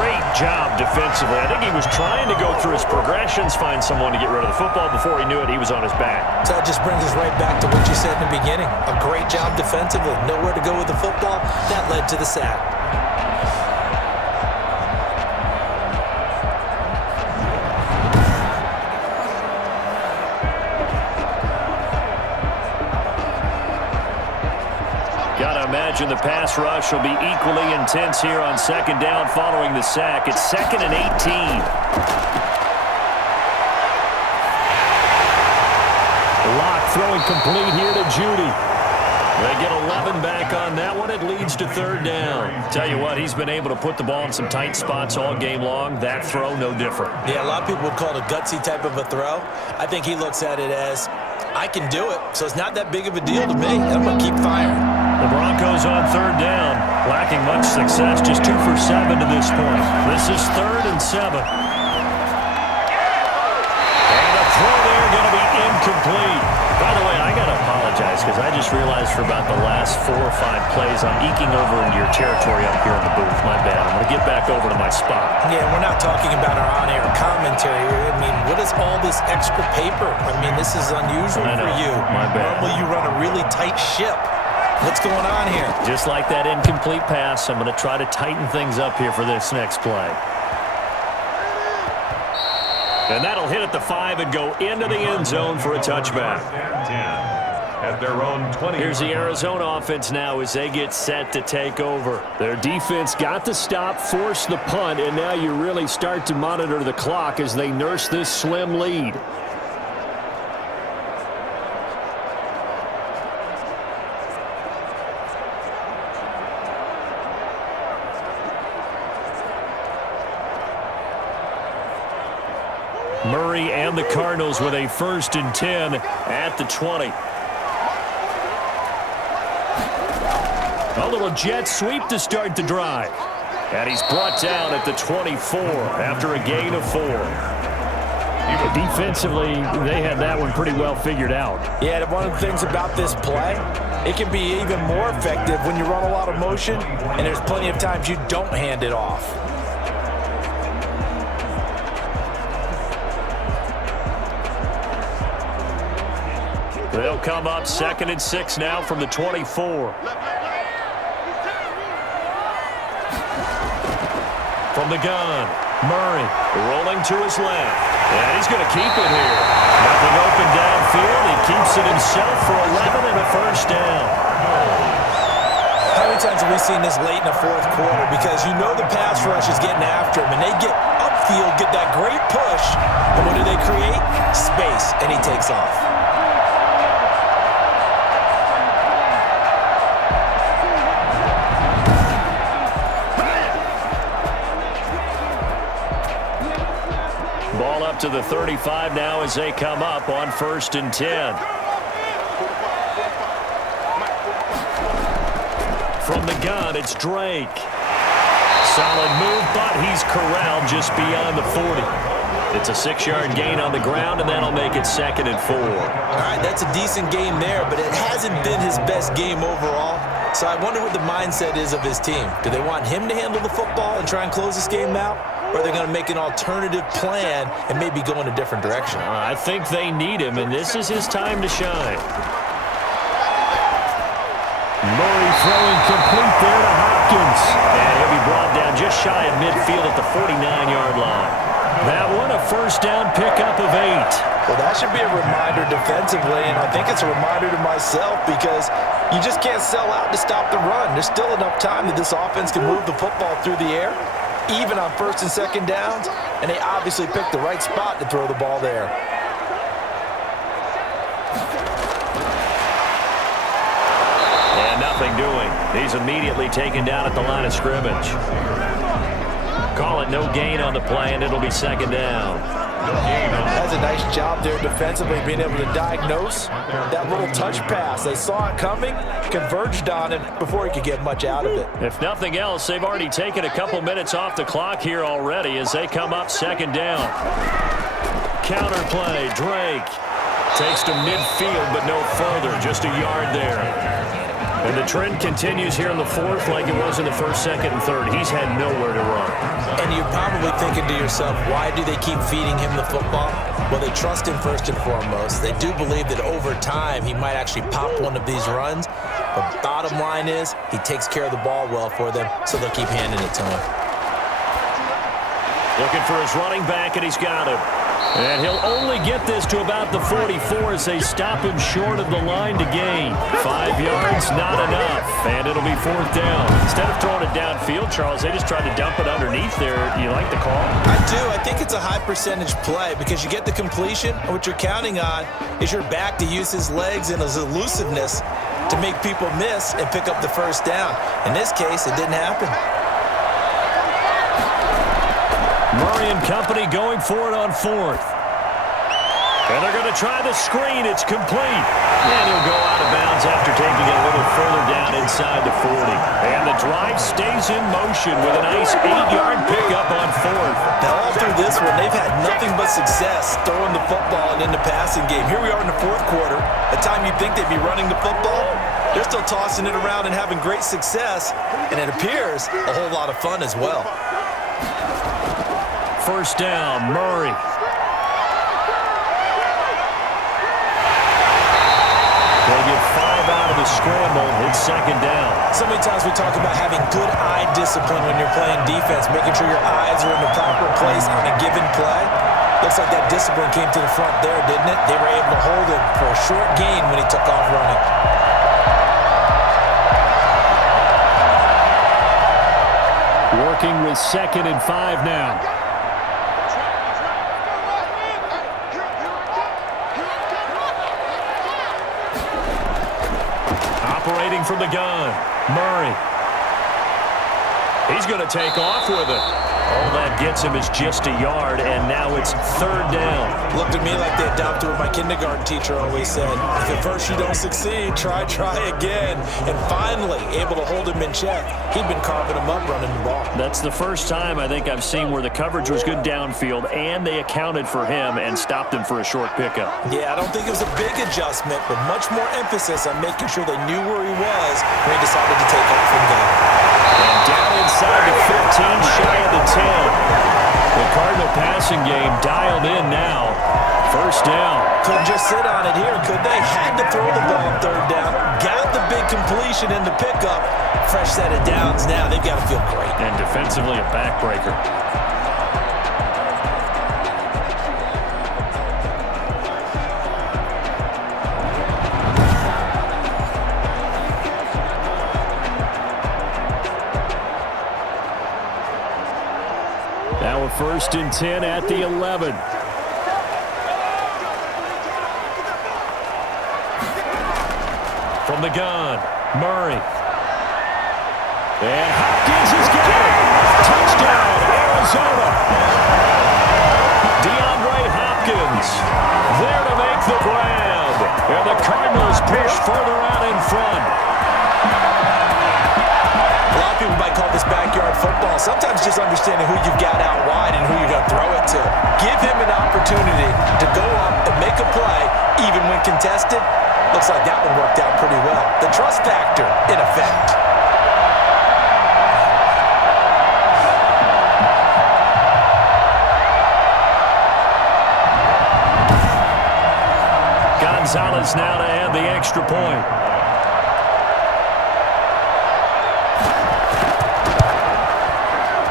Great job defensively. I think he was trying to go through his progressions, find someone to get rid of the football. Before he knew it, he was on his back. So that just brings us right back to what you said in the beginning. A great job defensively. Nowhere to go with the football. That led to the sack. Imagine the pass rush will be equally intense here on 2nd down following the sack. It's 2nd and 18. Locke throwing complete here to Judy. They get 11 back on that one. It leads to 3rd down. Tell you what, he's been able to put the ball in some tight spots all game long. That throw, no different. Yeah, a lot of people would call it a gutsy type of a throw. I think he looks at it as, I can do it, so it's not that big of a deal to me. I'm going to keep firing. The Broncos on 3rd down, lacking much success, just 2 for 7 to this point. This is 3rd and 7. And the throw there going to be incomplete. By the way, I got to apologize. guys, because I just realized for about the last 4 or 5 plays, I'm eking over into your territory up here in the booth. My bad. I'm going to get back over to my spot. Yeah, we're not talking about our on-air commentary. I mean, what is all this extra paper? I mean, this is unusual for you. My bad. Normally you run a really tight ship. What's going on here? Just like that incomplete pass, I'm going to try to tighten things up here for this next play. And that'll hit at the 5 and go into the end zone for a touchback. At their own 20. Here's the Arizona offense now as they get set to take over. Their defense got the stop, forced the punt, and now you really start to monitor the clock as they nurse this slim lead. Murray and the Cardinals with a 1st and 10 at the 20. A little jet sweep to start the drive. And he's brought down at the 24 after a gain of 4. Defensively, they had that one pretty well figured out. Yeah, one of the things about this play, it can be even more effective when you run a lot of motion, and there's plenty of times you don't hand it off. They'll come up 2nd and 6 now from the 24. From the gun, Murray rolling to his left. And he's going to keep it here. Nothing open downfield. He keeps it himself for 11 and a 1st down. How many times have we seen this late in the 4th quarter? Because you know the pass rush is getting after him, and they get upfield, get that great push, and what do they create? Space, and he takes off. Ball up to the 35 now as they come up on 1st and 10. From the gun, it's Drake. Solid move, but he's corralled just beyond the 40. It's a 6-yard gain on the ground, and that'll make it 2nd and 4. All right, that's a decent game there, but it hasn't been his best game overall. So I wonder what the mindset is of his team. Do they want him to handle the football and try and close this game out? Or are they going to make an alternative plan and maybe go in a different direction? I think they need him, and this is his time to shine. Murray throwing complete there to Hopkins. And he'll be brought down just shy of midfield at the 49-yard line. That one, a 1st down pickup of 8. Well, that should be a reminder defensively, and I think it's a reminder to myself because you just can't sell out to stop the run. There's still enough time that this offense can move the football through the air, even on 1st and 2nd downs, and they obviously picked the right spot to throw the ball there. And nothing doing. He's immediately taken down at the line of scrimmage. Call it no gain on the play, and it'll be 2nd down. That's a nice job there defensively, being able to diagnose that little touch pass. They saw it coming, converged on it before he could get much out of it. If nothing else, they've already taken a couple minutes off the clock here already as they come up 2nd down. Counter play, Drake takes to midfield, but no further, just a yard there. And the trend continues here in the 4th like it was in the 1st, 2nd, and 3rd. He's had nowhere to run. And you're probably thinking to yourself, why do they keep feeding him the football? Well, they trust him first and foremost. They do believe that over time he might actually pop one of these runs. But bottom line is, he takes care of the ball well for them, so they'll keep handing it to him. Looking for his running back, and he's got him. And he'll only get this to about the 44 as they stop him short of the line to gain. 5 yards, not enough, and it'll be 4th down. Instead of throwing it downfield, Charles, they just tried to dump it underneath there. You like the call? I do. I think it's a high-percentage play because you get the completion, and what you're counting on is your back to use his legs and his elusiveness to make people miss and pick up the 1st down. In this case, it didn't happen. Murray and company going for it on 4th. And they're going to try the screen. It's complete. And he'll go out of bounds after taking it a little further down inside the 40. And the drive stays in motion with a nice 8-yard pickup on fourth. Now, all through this one, they've had nothing but success throwing the football and in the passing game. Here we are in the fourth quarter. A time you'd think they'd be running the football, they're still tossing it around and having great success, and it appears a whole lot of fun as well. First down, Murray. They'll get 5 out of the scramble. It's second down. So many times we talk about having good eye discipline when you're playing defense, making sure your eyes are in the proper place on a given play. Looks like that discipline came to the front there, didn't it? They were able to hold him for a short gain when he took off running. Working with 2nd and 5 now. Operating from the gun, Murray. He's going to take off with it. All that gets him is just a yard, and now it's third down. Looked at me like they adopted what my kindergarten teacher always said. If at first you don't succeed, try again. And finally, able to hold him in check. He'd been carving him up running the ball. That's the first time I think I've seen where the coverage was good downfield, and they accounted for him and stopped him for a short pickup. Yeah, I don't think it was a big adjustment, but much more emphasis on making sure they knew where he was when he decided to take off and go. And down inside the 15, shy of the 10. The Cardinal passing game dialed in now. First down. Couldn't just sit on it here, could they? Had to throw the ball on third down. Got the big completion in the pickup. Fresh set of downs now. They've got to feel great. And defensively a backbreaker. Now a 1st and 10 at the 11. From the gun, Murray. And Hopkins has got it. Touchdown, Arizona. DeAndre Hopkins there to make the grab. And the Cardinals push further out in front. A lot of people might call this backyard football. Sometimes just understanding who you've got out wide and who you're going to throw it to. Give him an opportunity to go up and make a play, even when contested. Looks like that one worked out pretty well. The trust factor in effect. Gonzalez now to add the extra point.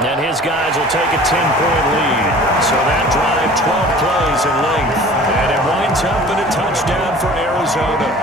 And his guys will take a 10-point lead. So that drive, 12 plays in length. And it winds up in a touchdown for Arizona.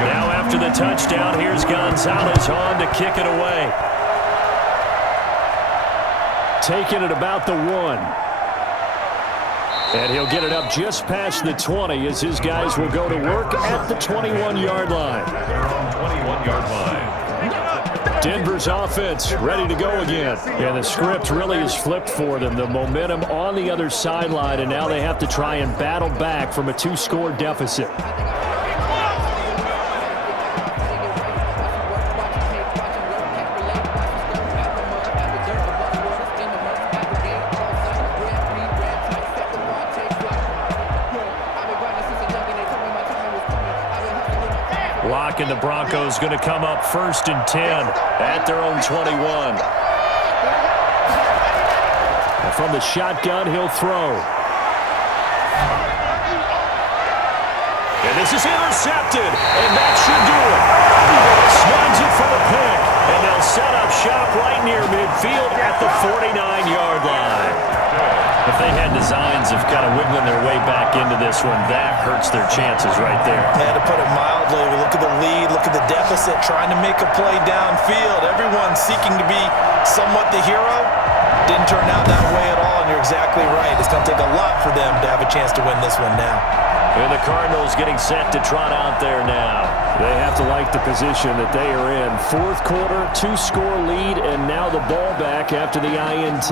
Now after the touchdown, here's Gonzalez on to kick it away. Taking it about the 1. And he'll get it up just past the 20 as his guys will go to work at the 21-yard line. 21-yard line. Denver's offense ready to go again. And the script really is flipped for them. The momentum on the other sideline, and now they have to try and battle back from a 2-score deficit. And the Broncos going to come up 1st and 10 at their own 21. And from the shotgun, he'll throw. And this is intercepted, and that should do it. Swings it for the pick, and they'll set up shop right near midfield at the 49-yard line. If they had designs of kind of wiggling their way back into this one, that hurts their chances right there. Yeah, to put it mildly, look at the lead, look at the deficit, trying to make a play downfield. Everyone seeking to be somewhat the hero. Didn't turn out that way at all, and you're exactly right. It's going to take a lot for them to have a chance to win this one now. And the Cardinals getting set to trot out there now. They have to like the position that they are in. Fourth quarter, 2-score lead, and now the ball back after the INT.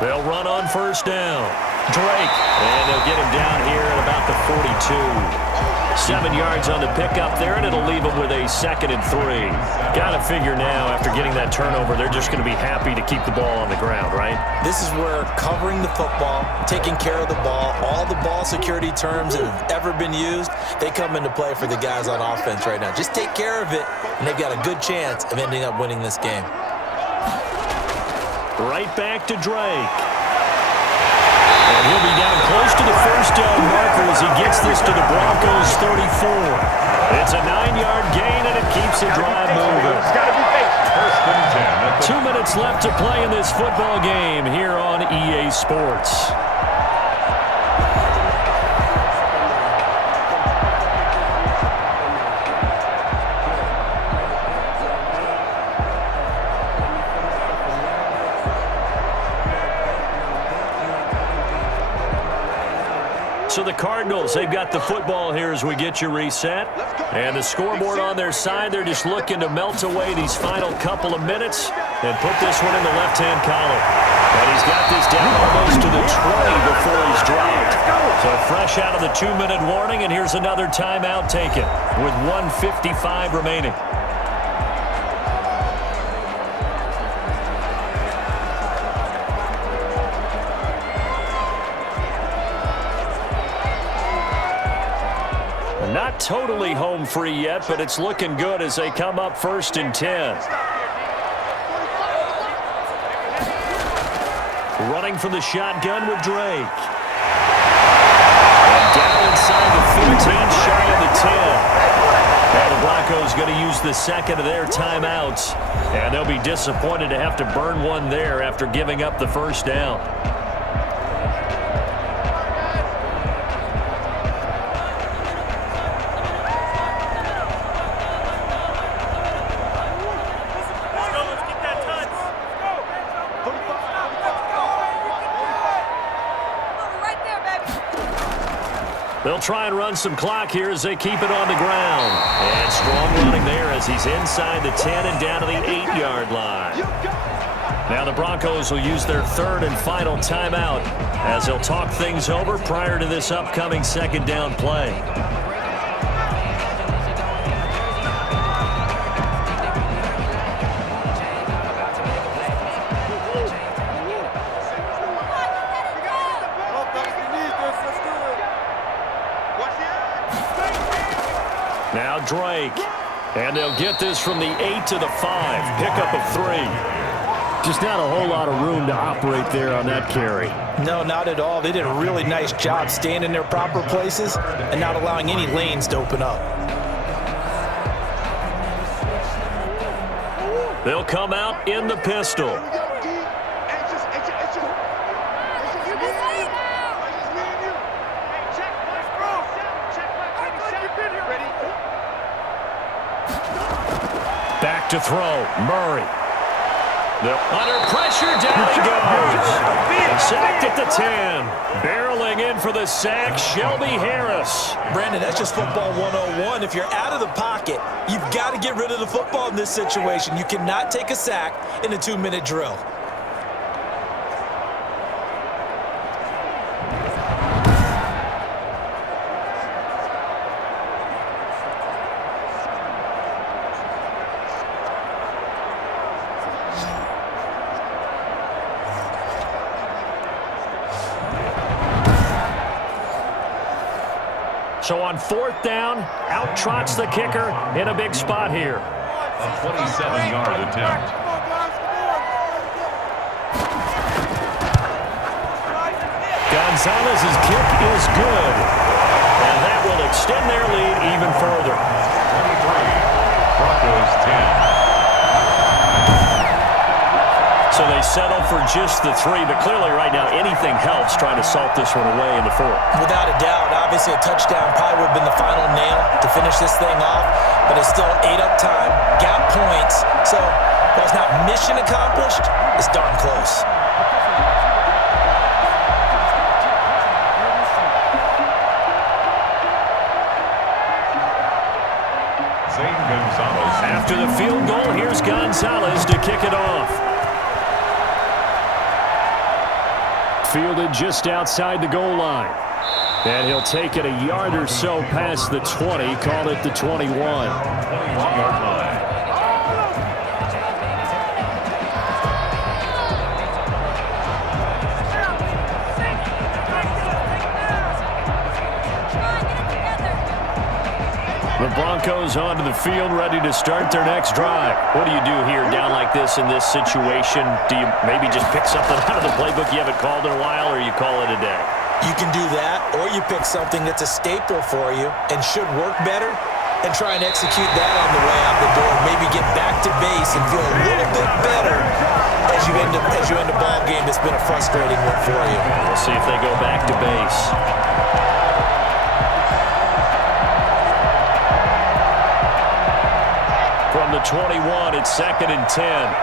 They'll run on first down. Drake, and they'll get him down here at about the 42. 7 yards on the pickup there, and it'll leave him with a 2nd and 3. Got to figure now, after getting that turnover, they're just going to be happy to keep the ball on the ground, right? This is where covering the football, taking care of the ball, all the ball security terms that have ever been used, they come into play for the guys on offense right now. Just take care of it, and they've got a good chance of ending up winning this game. Right back to Drake. And he'll be down close to the first down marker as he gets this to the Broncos 34. It's a 9-yard gain, and it keeps the drive moving. 2 minutes left to play in this football game here on EA Sports. So the Cardinals, they've got the football here as we get you reset. And the scoreboard on their side, they're just looking to melt away these final couple of minutes and put this one in the left-hand column. And he's got this down almost to the 20 before he's dropped. So fresh out of the 2-minute warning, and here's another timeout taken with 1:55 remaining. Not totally home free yet, but it's looking good as they come up 1st and 10. Running from the shotgun with Drake. And down inside the 15, shy of the 10. Now the Broncos going to use the 2nd of their timeouts, and they'll be disappointed to have to burn one there after giving up the first down. They'll try and run some clock here as they keep it on the ground. And strong running there as he's inside the 10 and down to the 8-yard line. Now the Broncos will use their 3rd and final timeout as they'll talk things over prior to this upcoming 2nd down play. Now Drake, and they'll get this from the 8 to the 5, pickup of 3. Just not a whole lot of room to operate there on that carry. No, not at all. They did a really nice job staying in their proper places and not allowing any lanes to open up. They'll come out in the pistol. Back to throw, Murray. Under pressure, down he goes. Sacked at the 10. Barreling in for the sack, Shelby Harris. Brandon, that's just football 101. If you're out of the pocket, you've got to get rid of the football in this situation. You cannot take a sack in a 2-minute drill. So on 4th down, out trots the kicker in a big spot here. A 27-yard attempt. Gonzalez's kick is good. And that will extend their lead even further. 23, Broncos 10. So they settle for just the 3, but clearly right now anything helps trying to salt this one away in the 4th. Without a doubt, obviously a touchdown probably would have been the final nail to finish this thing off, but it's still ate up time, got points, so while it's not mission accomplished, it's darn close. After the field goal, here's Gonzalez to kick it off. Fielded just outside the goal line. And he'll take it a yard or so past the 20, call it the 21. 21-yard line. The Broncos onto the field, ready to start their next drive. What do you do here down like this in this situation? Do you maybe just pick something out of the playbook you haven't called in a while, or you call it a day? You can do that, or you pick something that's a staple for you and should work better and try and execute that on the way out the door. Maybe get back to base and feel a little bit better as you end a ball game that's been a frustrating one for you. We'll see if they go back to base. From the 21, it's 2nd and 10.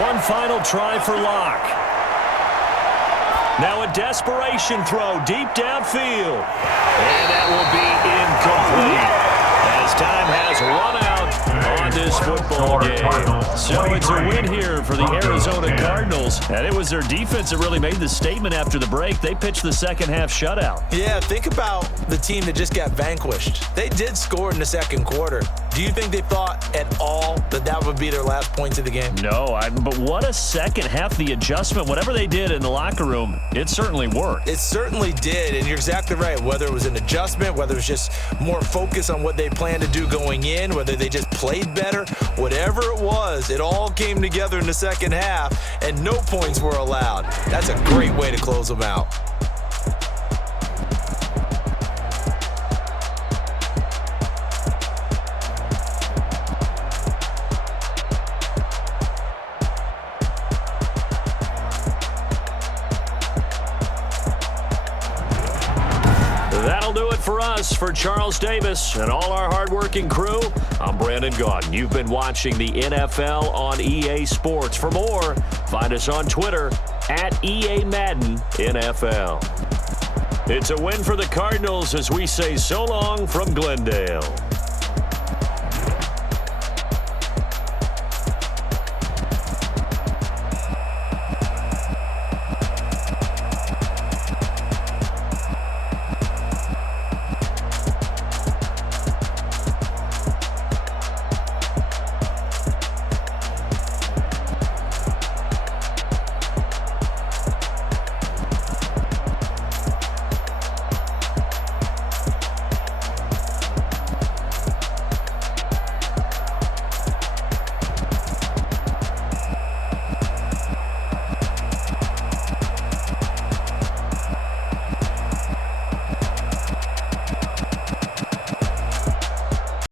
One final try for Locke. Now a desperation throw deep downfield. And that will be incomplete as time has run out on this football game. So it's a win here for the Arizona Cardinals. And it was their defense that really made the statement after the break. They pitched the second half shutout. Yeah, think about the team that just got vanquished. They did score in the second quarter. Do you think they thought at all that that would be their last points of the game? No, but what a second half. The adjustment, whatever they did in the locker room, it certainly worked. It certainly did, and you're exactly right. Whether it was an adjustment, whether it was just more focus on what they planned to do going in, whether they just played better, whatever it was, it all came together in the second half, and no points were allowed. That's a great way to close them out. For us, for Charles Davis and all our hardworking crew, I'm Brandon Gaudin. You've been watching the NFL on EA Sports. For more, find us on Twitter at EA Madden NFL. It's a win for the Cardinals as we say so long from Glendale.